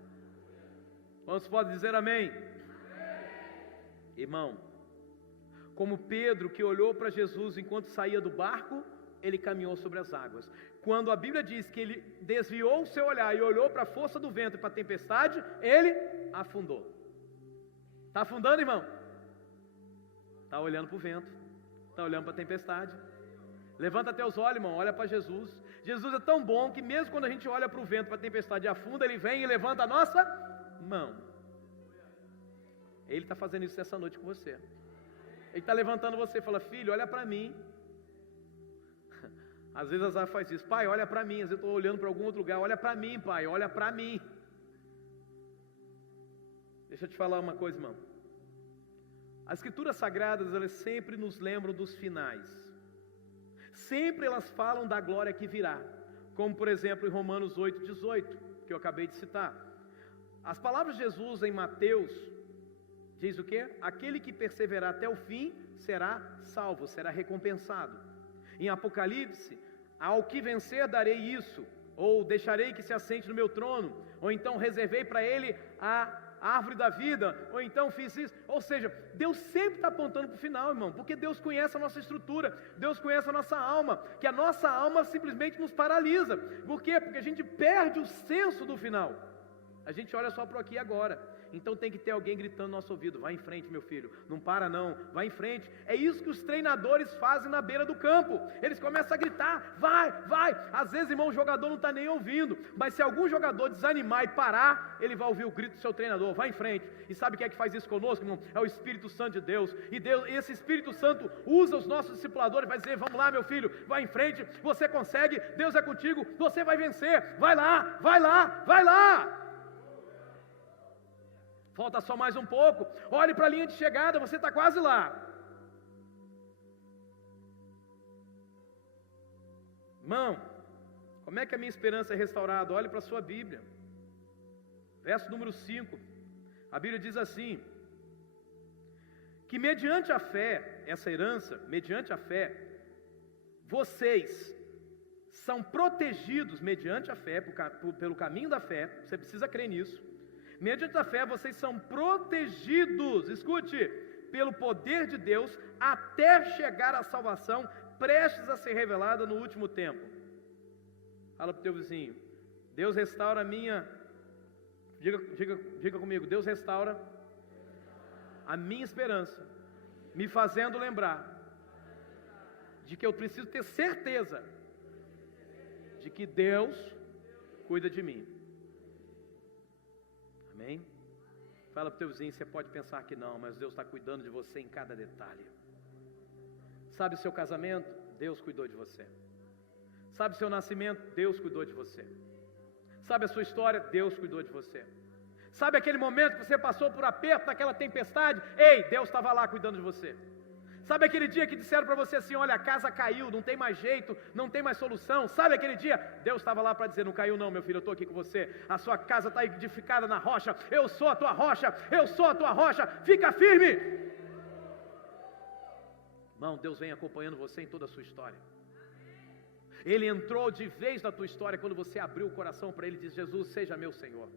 Quantos podem dizer amém? Irmão, como Pedro que olhou para Jesus enquanto saía do barco, ele caminhou sobre as águas. Quando a Bíblia diz que ele desviou o seu olhar e olhou para a força do vento e para a tempestade, ele afundou. Está afundando, irmão? Está olhando para o vento, está olhando para a tempestade. Levanta teus olhos, irmão, olha para Jesus. Jesus é tão bom que mesmo quando a gente olha para o vento, para a tempestade e afunda, ele vem e levanta a nossa mão. Ele está fazendo isso essa noite com você. Ele está levantando você e fala: filho, olha para mim. Às vezes Azar faz isso: pai, olha para mim. Às vezes eu estou olhando para algum outro lugar: olha para mim, pai, olha para mim. Deixa eu te falar uma coisa, irmão. As escrituras sagradas, elas sempre nos lembram dos finais. Sempre elas falam da glória que virá. Como por exemplo em Romanos 8:18, que eu acabei de citar. As palavras de Jesus em Mateus diz o quê? Aquele que perseverar até o fim será salvo, será recompensado. Em Apocalipse, ao que vencer darei isso, ou deixarei que se assente no meu trono, ou então reservei para ele a árvore da vida, ou então fiz isso. Ou seja, Deus sempre está apontando para o final, irmão, porque Deus conhece a nossa estrutura, Deus conhece a nossa alma, que a nossa alma simplesmente nos paralisa. Por quê? Porque a gente perde o senso do final. A gente olha só para aqui e agora. Então tem que ter alguém gritando no nosso ouvido: vai em frente, meu filho, não para não, vai em frente. É isso que os treinadores fazem na beira do campo. Eles começam a gritar: vai, vai. Às vezes, irmão, o jogador não está nem ouvindo, mas se algum jogador desanimar e parar, ele vai ouvir o grito do seu treinador: vai em frente. E sabe quem é que faz isso conosco, irmão? É o Espírito Santo de Deus. E esse Espírito Santo usa os nossos discipuladores, vai dizer: vamos lá, meu filho, vai em frente, você consegue, Deus é contigo, você vai vencer, vai lá, vai lá, vai lá. Falta só mais um pouco. Olhe para a linha de chegada, você está quase lá. Irmão, como é que a minha esperança é restaurada? Olhe para a sua Bíblia. Verso número 5. A Bíblia diz assim: que mediante a fé, essa herança, mediante a fé, vocês são protegidos mediante a fé, pelo caminho da fé. Você precisa crer nisso. Mediante a fé, vocês são protegidos, escute, pelo poder de Deus, até chegar à salvação, prestes a ser revelada no último tempo. Fala para o teu vizinho: Deus restaura a minha, diga comigo, Deus restaura a minha esperança, me fazendo lembrar de que eu preciso ter certeza de que Deus cuida de mim. Amém? Fala para o teu vizinho: você pode pensar que não, mas Deus está cuidando de você em cada detalhe. Sabe o seu casamento? Deus cuidou de você. Sabe o seu nascimento? Deus cuidou de você. Sabe a sua história? Deus cuidou de você. Sabe aquele momento que você passou por aperto, naquela tempestade? Ei, Deus estava lá cuidando de você. Sabe aquele dia que disseram para você assim: olha, a casa caiu, não tem mais jeito, não tem mais solução? Sabe aquele dia? Deus estava lá para dizer: não caiu não, meu filho, eu estou aqui com você. A sua casa está edificada na rocha, eu sou a tua rocha, eu sou a tua rocha, fica firme. Irmão, Deus vem acompanhando você em toda a sua história. Ele entrou de vez na tua história quando você abriu o coração para Ele e disse: Jesus, seja meu Senhor.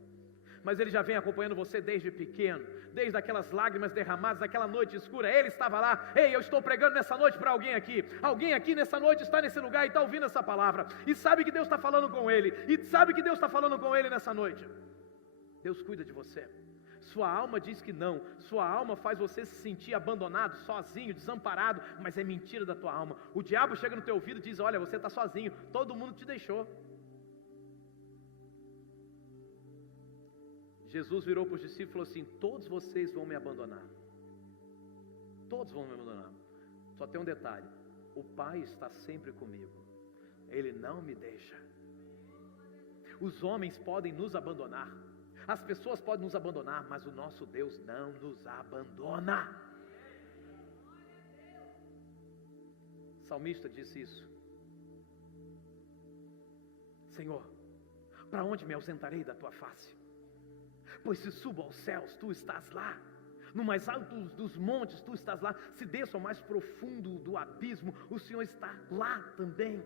Mas Ele já vem acompanhando você desde pequeno, desde aquelas lágrimas derramadas, daquela noite escura. Ele estava lá. Ei, eu estou pregando nessa noite para alguém aqui nessa noite está nesse lugar e está ouvindo essa palavra, e sabe que Deus está falando com ele, e sabe que Deus está falando com ele nessa noite. Deus cuida de você. Sua alma diz que não, sua alma faz você se sentir abandonado, sozinho, desamparado, mas é mentira da tua alma. O diabo chega no teu ouvido e diz: olha, você está sozinho, todo mundo te deixou. Jesus virou para os discípulos e falou assim: todos vocês vão me abandonar. Todos vão me abandonar. Só tem um detalhe: o Pai está sempre comigo. Ele não me deixa. Os homens podem nos abandonar, as pessoas podem nos abandonar, mas o nosso Deus não nos abandona. O salmista disse isso. Senhor, para onde me ausentarei da tua face? Pois se subo aos céus, tu estás lá. No mais alto dos montes, tu estás lá. Se desço ao mais profundo do abismo, o Senhor está lá também.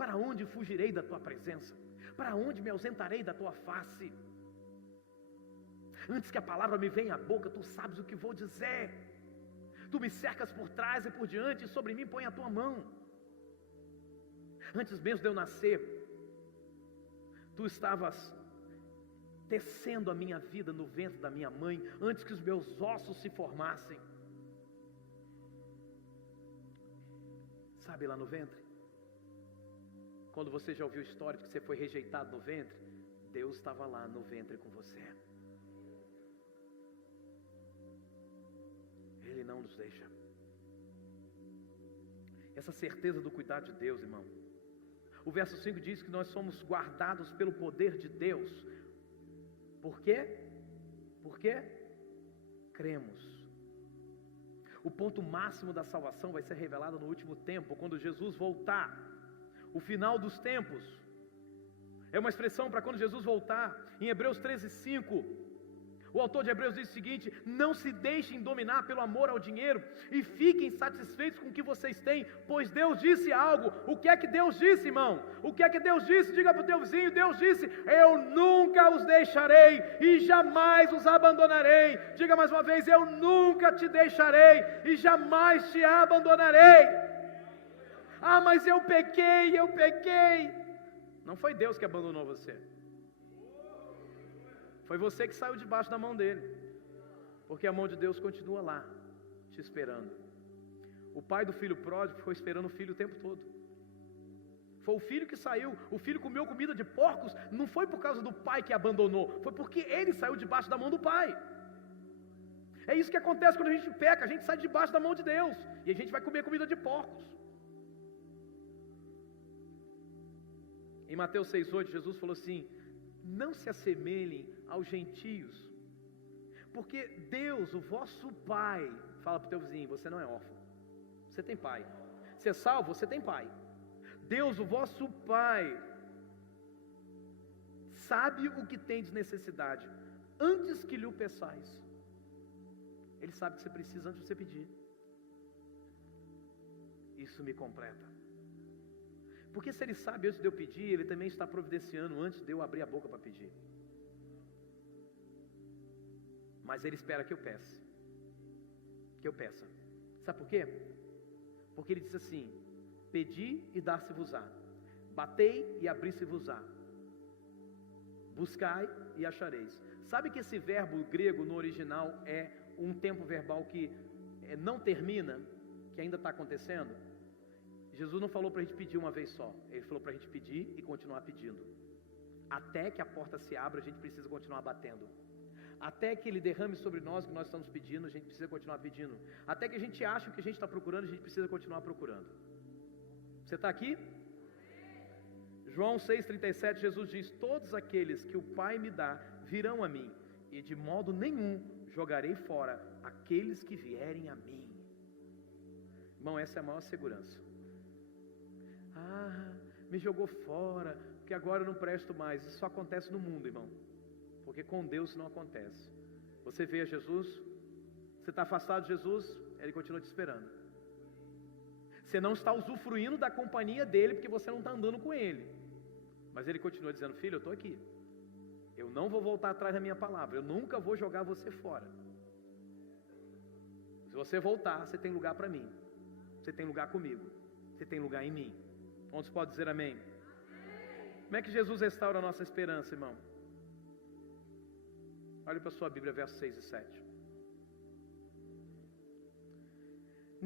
Para onde fugirei da tua presença? Para onde me ausentarei da tua face? Antes que a palavra me venha à boca, tu sabes o que vou dizer. Tu me cercas por trás e por diante, e sobre mim põe a tua mão. Antes mesmo de eu nascer, tu estavas tecendo a minha vida no ventre da minha mãe, antes que os meus ossos se formassem. Sabe lá no ventre? Quando você já ouviu a história de que você foi rejeitado no ventre, Deus estava lá no ventre com você. Ele não nos deixa. Essa certeza do cuidado de Deus, irmão. O verso 5 diz que nós somos guardados pelo poder de Deus. Por quê? Porque cremos. O ponto máximo da salvação vai ser revelado no último tempo, quando Jesus voltar. O final dos tempos. É uma expressão para quando Jesus voltar. Em Hebreus 13:5, o autor de Hebreus diz o seguinte: não se deixem dominar pelo amor ao dinheiro e fiquem satisfeitos com o que vocês têm, pois Deus disse algo. O que é que Deus disse, irmão? O que é que Deus disse? Diga para o teu vizinho: Deus disse, eu nunca os deixarei e jamais os abandonarei. Diga mais uma vez: eu nunca te deixarei e jamais te abandonarei. Ah, mas eu pequei. Não foi Deus que abandonou você. Foi você que saiu debaixo da mão dele. Porque a mão de Deus continua lá, te esperando. O pai do filho pródigo ficou esperando o filho o tempo todo. Foi o filho que saiu. O filho comeu comida de porcos. Não foi por causa do pai que abandonou. Foi porque ele saiu debaixo da mão do pai. É isso que acontece quando a gente peca. A gente sai debaixo da mão de Deus. E a gente vai comer comida de porcos. Em Mateus 6,8, Jesus falou assim: não se assemelhem aos gentios, porque Deus, o vosso Pai, fala para o teu vizinho: você não é órfão, você tem pai. Você é salvo, você tem pai. Deus, o vosso Pai, sabe o que tem de necessidade antes que lhe o peçais. Ele sabe que você precisa antes de você pedir. Isso me completa. Porque se ele sabe antes de eu pedir, ele também está providenciando antes de eu abrir a boca para pedir. Mas ele espera que eu peça. Que eu peça. Sabe por quê? Porque ele diz assim: pedi e dar-se-vos-á, batei e abrir-se-vos-á, buscai e achareis. Sabe que esse verbo grego no original é um tempo verbal que não termina, que ainda está acontecendo? Jesus não falou para a gente pedir uma vez só. Ele falou para a gente pedir e continuar pedindo. Até que a porta se abra, a gente precisa continuar batendo. Até que Ele derrame sobre nós o que nós estamos pedindo, a gente precisa continuar pedindo. Até que a gente ache o que a gente está procurando, a gente precisa continuar procurando. Você está aqui? João 6,37, Jesus diz: todos aqueles que o Pai me dá virão a mim, e de modo nenhum jogarei fora aqueles que vierem a mim. Irmão, essa é a maior segurança. Ah, me jogou fora, porque agora eu não presto mais. Isso só acontece no mundo, irmão. Porque com Deus não acontece. Você vê a Jesus, você está afastado de Jesus, Ele continua te esperando. Você não está usufruindo da companhia dEle, porque você não está andando com Ele. Mas Ele continua dizendo: filho, eu estou aqui. Eu não vou voltar atrás da minha palavra. Eu nunca vou jogar você fora. Se você voltar, você tem lugar para mim. Você tem lugar comigo. Você tem lugar em mim. Onde você pode dizer amém? Como é que Jesus restaura a nossa esperança, irmão? Olhe para a sua Bíblia, versos 6 e 7.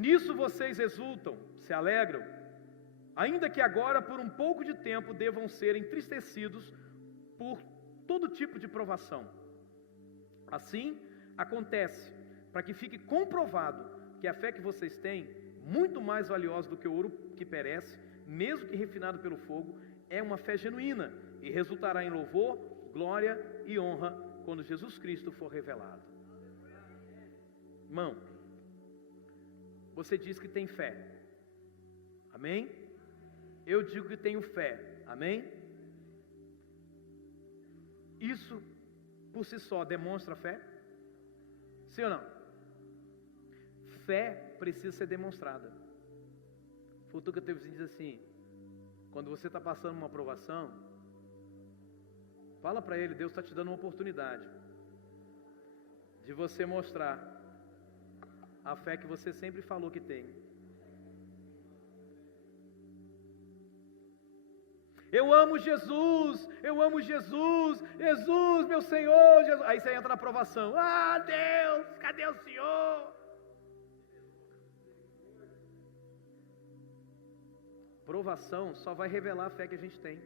Nisso vocês exultam, se alegram, ainda que agora por um pouco de tempo devam ser entristecidos por todo tipo de provação. Assim acontece, para que fique comprovado que a fé que vocês têm, muito mais valiosa do que o ouro que perece, mesmo que refinado pelo fogo, é uma fé genuína e resultará em louvor, glória e honra quando Jesus Cristo for revelado. Irmão, você diz que tem fé, amém? eu digo que tenho fé. Amém? Isso por si só demonstra fé? Sim ou não? Fé precisa ser demonstrada. Futuca teve que dizer assim: quando você está passando uma aprovação, fala para ele, Deus está te dando uma oportunidade de você mostrar a fé que você sempre falou que tem. Eu amo Jesus, eu amo Jesus, Jesus, meu Senhor, Jesus. Aí você entra na aprovação. Ah, Deus, cadê o Senhor? Provação só vai revelar a fé que a gente tem.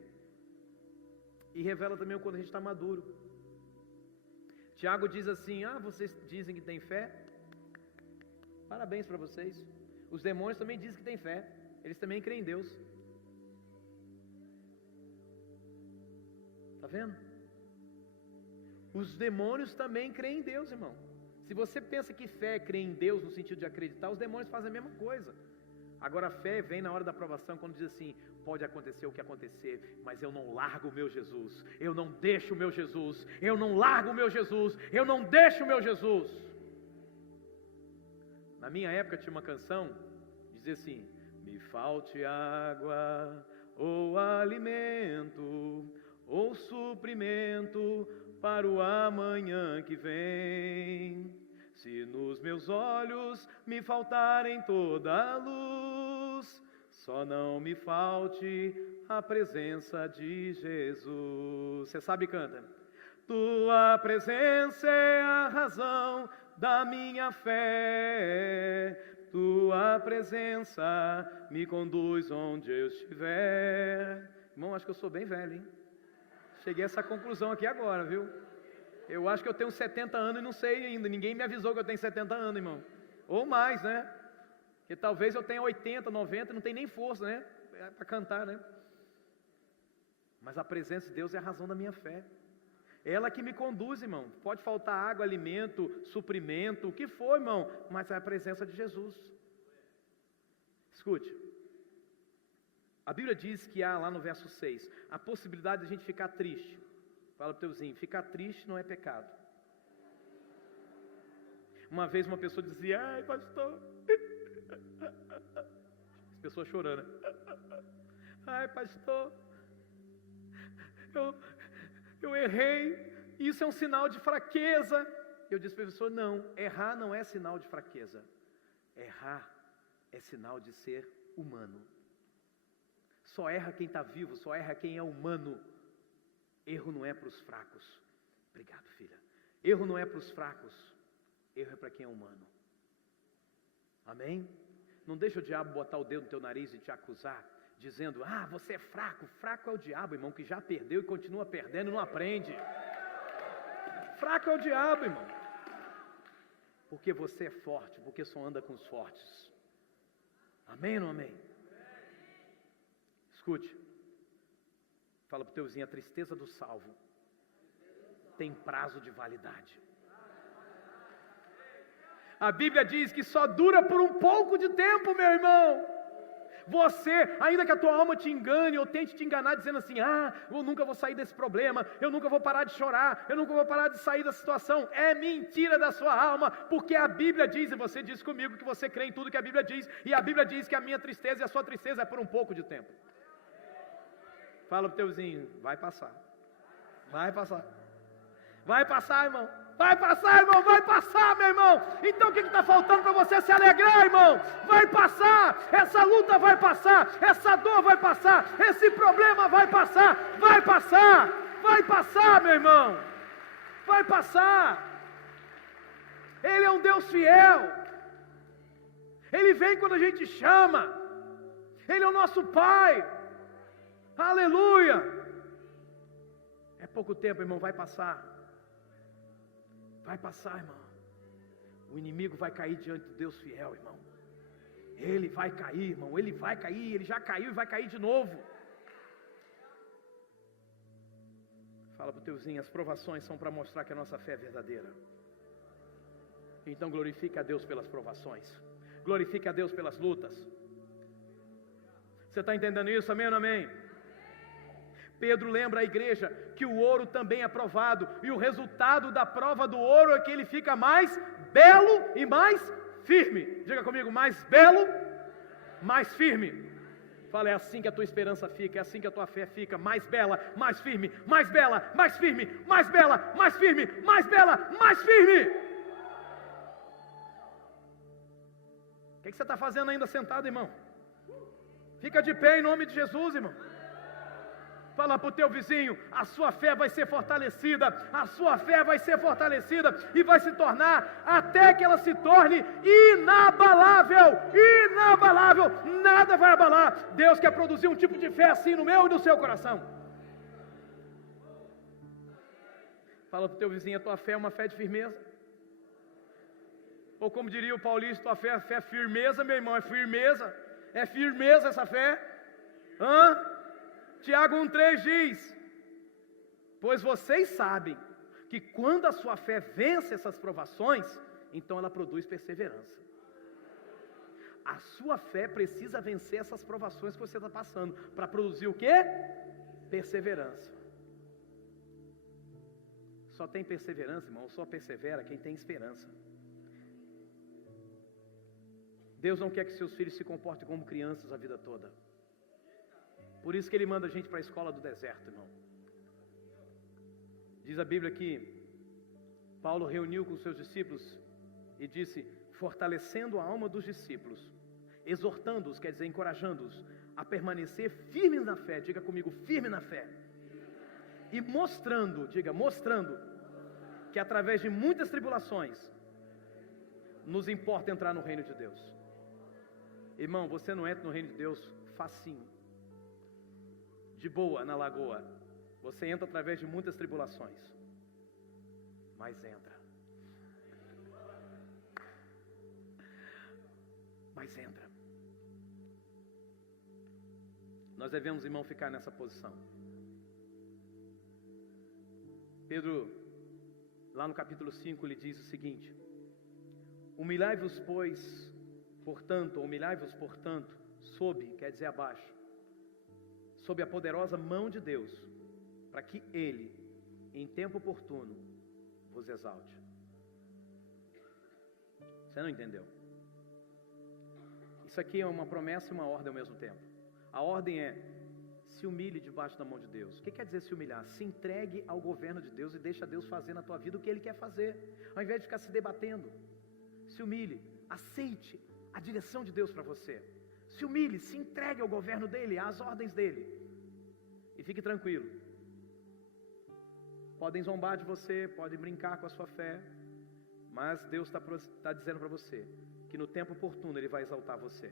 E revela também quando a gente está maduro. Tiago diz assim: ah, vocês dizem que tem fé? Parabéns para vocês. Os demônios também dizem que tem fé. Eles também creem em Deus. Está vendo? Os demônios também creem em Deus, irmão. Se você pensa que fé é crer em Deus no sentido de acreditar, os demônios fazem a mesma coisa. Agora a fé vem na hora da aprovação, quando diz assim: pode acontecer o que acontecer, mas eu não largo o meu Jesus, eu não deixo o meu Jesus, eu não largo o meu Jesus, eu não deixo o meu Jesus. Na minha época tinha uma canção, dizia assim: me falte água, ou alimento, ou suprimento para o amanhã que vem. Se nos meus olhos me faltarem toda a luz, só não me falte a presença de Jesus. Você sabe, canta. Tua presença é a razão da minha fé. Tua presença me conduz onde eu estiver. Irmão, acho que eu sou bem velho, hein? Cheguei a essa conclusão aqui agora, viu? Eu acho que eu tenho 70 anos e não sei ainda. Ninguém me avisou que eu tenho 70 anos, irmão. Ou mais, né? Porque talvez eu tenha 80, 90 e não tem nem força, né? Para cantar, né? Mas a presença de Deus é a razão da minha fé. Ela que me conduz, irmão. Pode faltar água, alimento, suprimento, o que for, irmão. Mas é a presença de Jesus. Escute. A Bíblia diz que há lá no verso 6, a possibilidade de a gente ficar triste. Fala para o teu vizinho, ficar triste não é pecado. Uma vez uma pessoa dizia: ai, pastor. As pessoas chorando. Ai, pastor, eu errei. Isso é um sinal de fraqueza. Eu disse para a pessoa: não, errar não é sinal de fraqueza. Errar é sinal de ser humano. Só erra quem está vivo, só erra quem é humano. Erro não é para os fracos. Obrigado, filha. Erro não é para os fracos. Erro é para quem é humano. Amém? Não deixa o diabo botar o dedo no teu nariz e te acusar, dizendo: ah, você é fraco. Fraco é o diabo, irmão, que já perdeu e continua perdendo e não aprende. Fraco é o diabo, irmão. Porque você é forte, porque só anda com os fortes. Amém ou não amém? Escute. Fala para o teu vizinho: a tristeza do salvo tem prazo de validade. A Bíblia diz que só dura por um pouco de tempo, meu irmão. Você, ainda que a tua alma te engane ou tente te enganar dizendo assim: ah, eu nunca vou sair desse problema, eu nunca vou parar de chorar, eu nunca vou parar de sair da situação. É mentira da sua alma, porque a Bíblia diz, e você diz comigo que você crê em tudo que a Bíblia diz, e a Bíblia diz que a minha tristeza e a sua tristeza é por um pouco de tempo. Fala pro teu vizinho: vai passar. Vai passar. Vai passar, irmão. Vai passar, irmão. Vai passar, meu irmão. Então o que está faltando para você se alegrar, irmão? Vai passar. Essa luta vai passar. Essa dor vai passar. Esse problema vai passar. Vai passar. Vai passar, meu irmão. Vai passar. Ele é um Deus fiel. Ele vem quando a gente chama. Ele é o nosso Pai. Aleluia. É pouco tempo, irmão, vai passar. Vai passar, irmão. O inimigo vai cair diante do Deus fiel, irmão. Ele vai cair, irmão. Ele vai cair, ele já caiu e vai cair de novo. Fala para o teu vizinho: as provações são para mostrar que a nossa fé é verdadeira. Então glorifique a Deus pelas provações. Glorifique a Deus pelas lutas. Você está entendendo isso? Amém ou não amém? Pedro lembra a igreja que o ouro também é provado, e o resultado da prova do ouro é que ele fica mais belo e mais firme. Diga comigo, mais belo, mais firme. Fala, é assim que a tua esperança fica, é assim que a tua fé fica, mais bela, mais firme, mais bela, mais firme, mais bela, mais firme, mais bela, mais firme. O que você está fazendo ainda sentado, irmão? Fica de pé em nome de Jesus, irmão. Fala para o teu vizinho, a sua fé vai ser fortalecida, a sua fé vai ser fortalecida e vai se tornar, até que ela se torne inabalável, inabalável, nada vai abalar. Deus quer produzir um tipo de fé assim no meu e no seu coração. Fala para o teu vizinho, a tua fé é uma fé de firmeza. Ou como diria o paulista, tua fé é firmeza, meu irmão, é firmeza essa fé. Tiago 1,3 diz: pois vocês sabem que quando a sua fé vence essas provações, então ela produz perseverança. A sua fé precisa vencer essas provações que você está passando, para produzir o quê? Perseverança. Só tem perseverança, irmão, só persevera quem tem esperança. Deus não quer que seus filhos se comportem como crianças a vida toda. Por isso que Ele manda a gente para a escola do deserto, irmão. Diz a Bíblia que Paulo reuniu com os seus discípulos e disse, fortalecendo a alma dos discípulos, exortando-os, quer dizer, encorajando-os, a permanecer firmes na fé. Diga comigo, firme na fé. E mostrando, diga, mostrando, que através de muitas tribulações, nos importa entrar no reino de Deus. Irmão, você não entra no reino de Deus facinho, de boa, na lagoa. Você entra através de muitas tribulações, mas entra. Mas entra. Nós devemos, irmão, ficar nessa posição. Pedro, lá no capítulo 5, ele diz o seguinte: humilhai-vos, pois, portanto, sob, quer dizer abaixo, sob a poderosa mão de Deus, para que Ele, em tempo oportuno, vos exalte. Você não entendeu? Isso aqui é uma promessa e uma ordem ao mesmo tempo. A ordem é, se humilhe debaixo da mão de Deus. O que quer dizer se humilhar? Se entregue ao governo de Deus e deixa Deus fazer na tua vida o que Ele quer fazer, ao invés de ficar se debatendo. Se humilhe, aceite a direção de Deus para você. Se humilhe, se entregue ao governo dEle, às ordens dEle. E fique tranquilo. Podem zombar de você, podem brincar com a sua fé, mas Deus está dizendo para você que no tempo oportuno Ele vai exaltar você.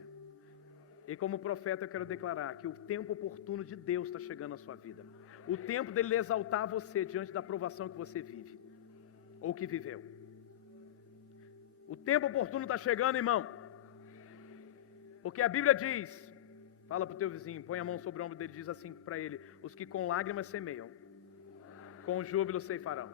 E como profeta eu quero declarar que o tempo oportuno de Deus está chegando na sua vida. O tempo dEle exaltar você diante da provação que você vive, ou que viveu. O tempo oportuno está chegando, irmão. Porque a Bíblia diz, fala para o teu vizinho, põe a mão sobre o ombro dele, diz assim para ele: os que com lágrimas semeiam, com júbilo ceifarão.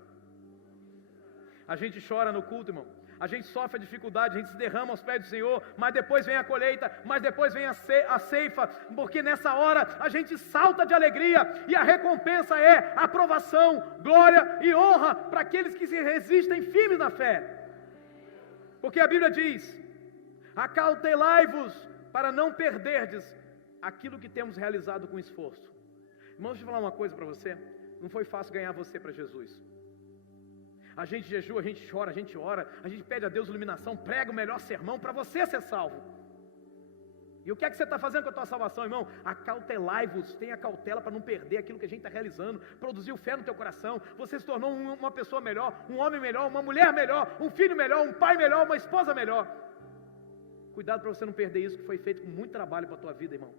A gente chora no culto, irmão. A gente sofre a dificuldade, a gente se derrama aos pés do Senhor, mas depois vem a colheita, mas depois vem a ceifa, porque nessa hora a gente salta de alegria, e a recompensa é aprovação, glória e honra para aqueles que se resistem firmes na fé. Porque a Bíblia diz: acautelai-vos para não perderdes aquilo que temos realizado com esforço. Irmão, deixa eu falar uma coisa para você. Não foi fácil ganhar você para Jesus. A gente jejua, a gente chora, a gente ora, a gente pede a Deus iluminação, prega o melhor sermão para você ser salvo. E o que é que você está fazendo com a tua salvação, irmão? Acautelai-vos, tenha cautela para não perder aquilo que a gente está realizando, produziu fé no teu coração, você se tornou uma pessoa melhor, um homem melhor, uma mulher melhor, um filho melhor, um pai melhor, uma esposa melhor. Cuidado para você não perder isso que foi feito com muito trabalho para a tua vida, irmão.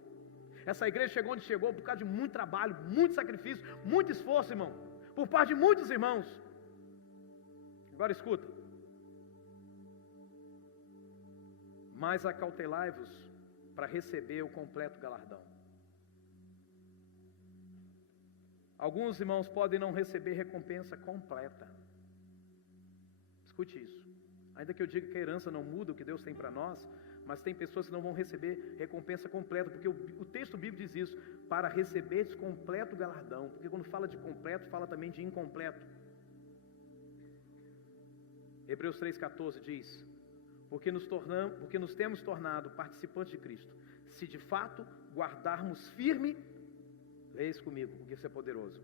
Essa igreja chegou onde chegou por causa de muito trabalho, muito sacrifício, muito esforço, irmão, por parte de muitos irmãos. Agora escuta: mas acautelai-vos para receber o completo galardão. Alguns irmãos podem não receber recompensa completa. Escute isso. Ainda que eu diga que a herança não muda o que Deus tem para nós, mas tem pessoas que não vão receber recompensa completa, porque o texto bíblico diz isso, para receberes completo galardão, porque quando fala de completo, fala também de incompleto. Hebreus 3,14 diz, porque nos temos tornado participantes de Cristo, se de fato guardarmos firme, leia isso comigo, porque isso é poderoso,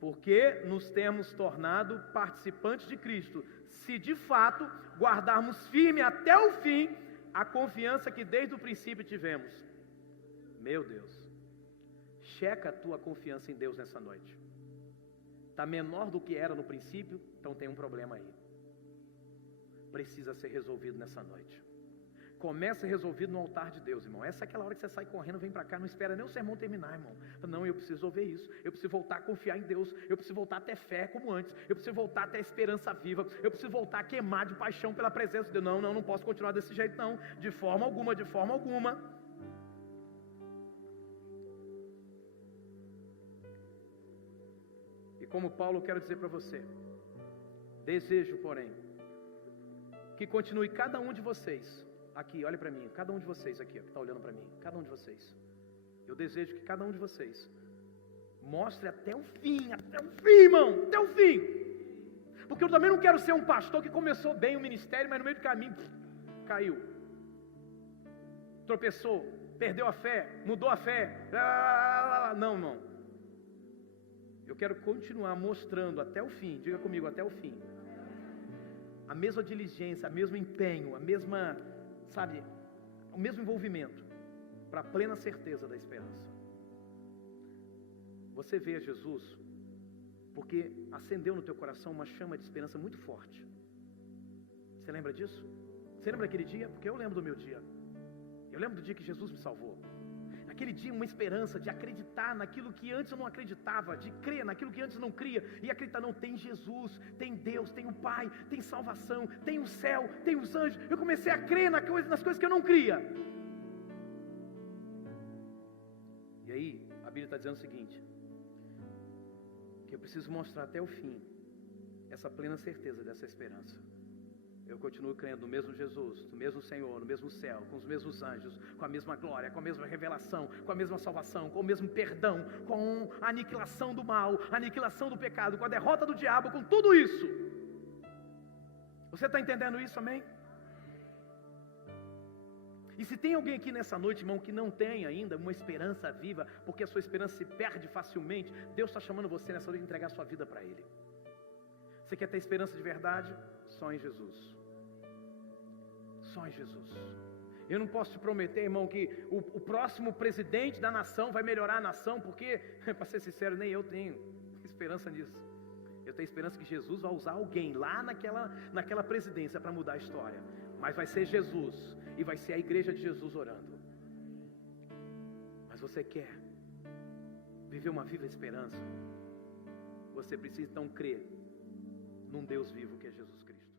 porque nos temos tornado participantes de Cristo, se de fato guardarmos firme até o fim, a confiança que desde o princípio tivemos. Meu Deus, checa a tua confiança em Deus nessa noite. Está menor do que era no princípio, então tem um problema aí. Precisa ser resolvido nessa noite. Começa resolvido no altar de Deus, irmão. Essa é aquela hora que você sai correndo, vem para cá, não espera nem o sermão terminar, irmão. Não, eu preciso resolver isso. Eu preciso voltar a confiar em Deus. Eu preciso voltar a ter fé como antes. Eu preciso voltar a ter esperança viva. Eu preciso voltar a queimar de paixão pela presença de Deus. Não posso continuar desse jeito, não. De forma alguma, de forma alguma. E como Paulo, eu quero dizer para você, desejo, porém, que continue cada um de vocês aqui, olha para mim, cada um de vocês aqui, que está olhando para mim, cada um de vocês, eu desejo que cada um de vocês mostre até o fim, irmão, até o fim, porque eu também não quero ser um pastor que começou bem o ministério, mas no meio do caminho, caiu, tropeçou, perdeu a fé, mudou a fé, não, irmão, eu quero continuar mostrando até o fim, diga comigo, até o fim, a mesma diligência, o mesmo empenho, a mesma, sabe, o mesmo envolvimento, para a plena certeza da esperança. Você vê a Jesus, porque acendeu no teu coração uma chama de esperança muito forte. Você lembra disso? Você lembra daquele dia? Porque eu lembro do meu dia. Eu lembro do dia que Jesus me salvou. Aquele dia uma esperança de acreditar naquilo que antes eu não acreditava, de crer naquilo que antes eu não cria, e acreditar, não, tem Jesus, tem Deus, tem o Pai, tem salvação, tem o céu, tem os anjos. Eu comecei a crer nas coisas que eu não cria. E aí, a Bíblia está dizendo o seguinte, que eu preciso mostrar até o fim essa plena certeza dessa esperança. Eu continuo crendo no mesmo Jesus, no mesmo Senhor, no mesmo céu, com os mesmos anjos, com a mesma glória, com a mesma revelação, com a mesma salvação, com o mesmo perdão, com a aniquilação do mal, a aniquilação do pecado, com a derrota do diabo, com tudo isso. Você está entendendo isso, amém? E se tem alguém aqui nessa noite, irmão, que não tem ainda uma esperança viva, porque a sua esperança se perde facilmente, Deus está chamando você nessa noite de entregar a sua vida para Ele. Você quer ter esperança de verdade? Só em Jesus. Só em Jesus. Eu não posso te prometer, irmão, que o próximo presidente da nação vai melhorar a nação, porque, para ser sincero, nem eu tenho esperança nisso. Eu tenho esperança que Jesus vai usar alguém lá naquela presidência para mudar a história. Mas vai ser Jesus, e vai ser a igreja de Jesus orando. Mas você quer viver uma viva esperança? Você precisa então crer num Deus vivo que é Jesus Cristo.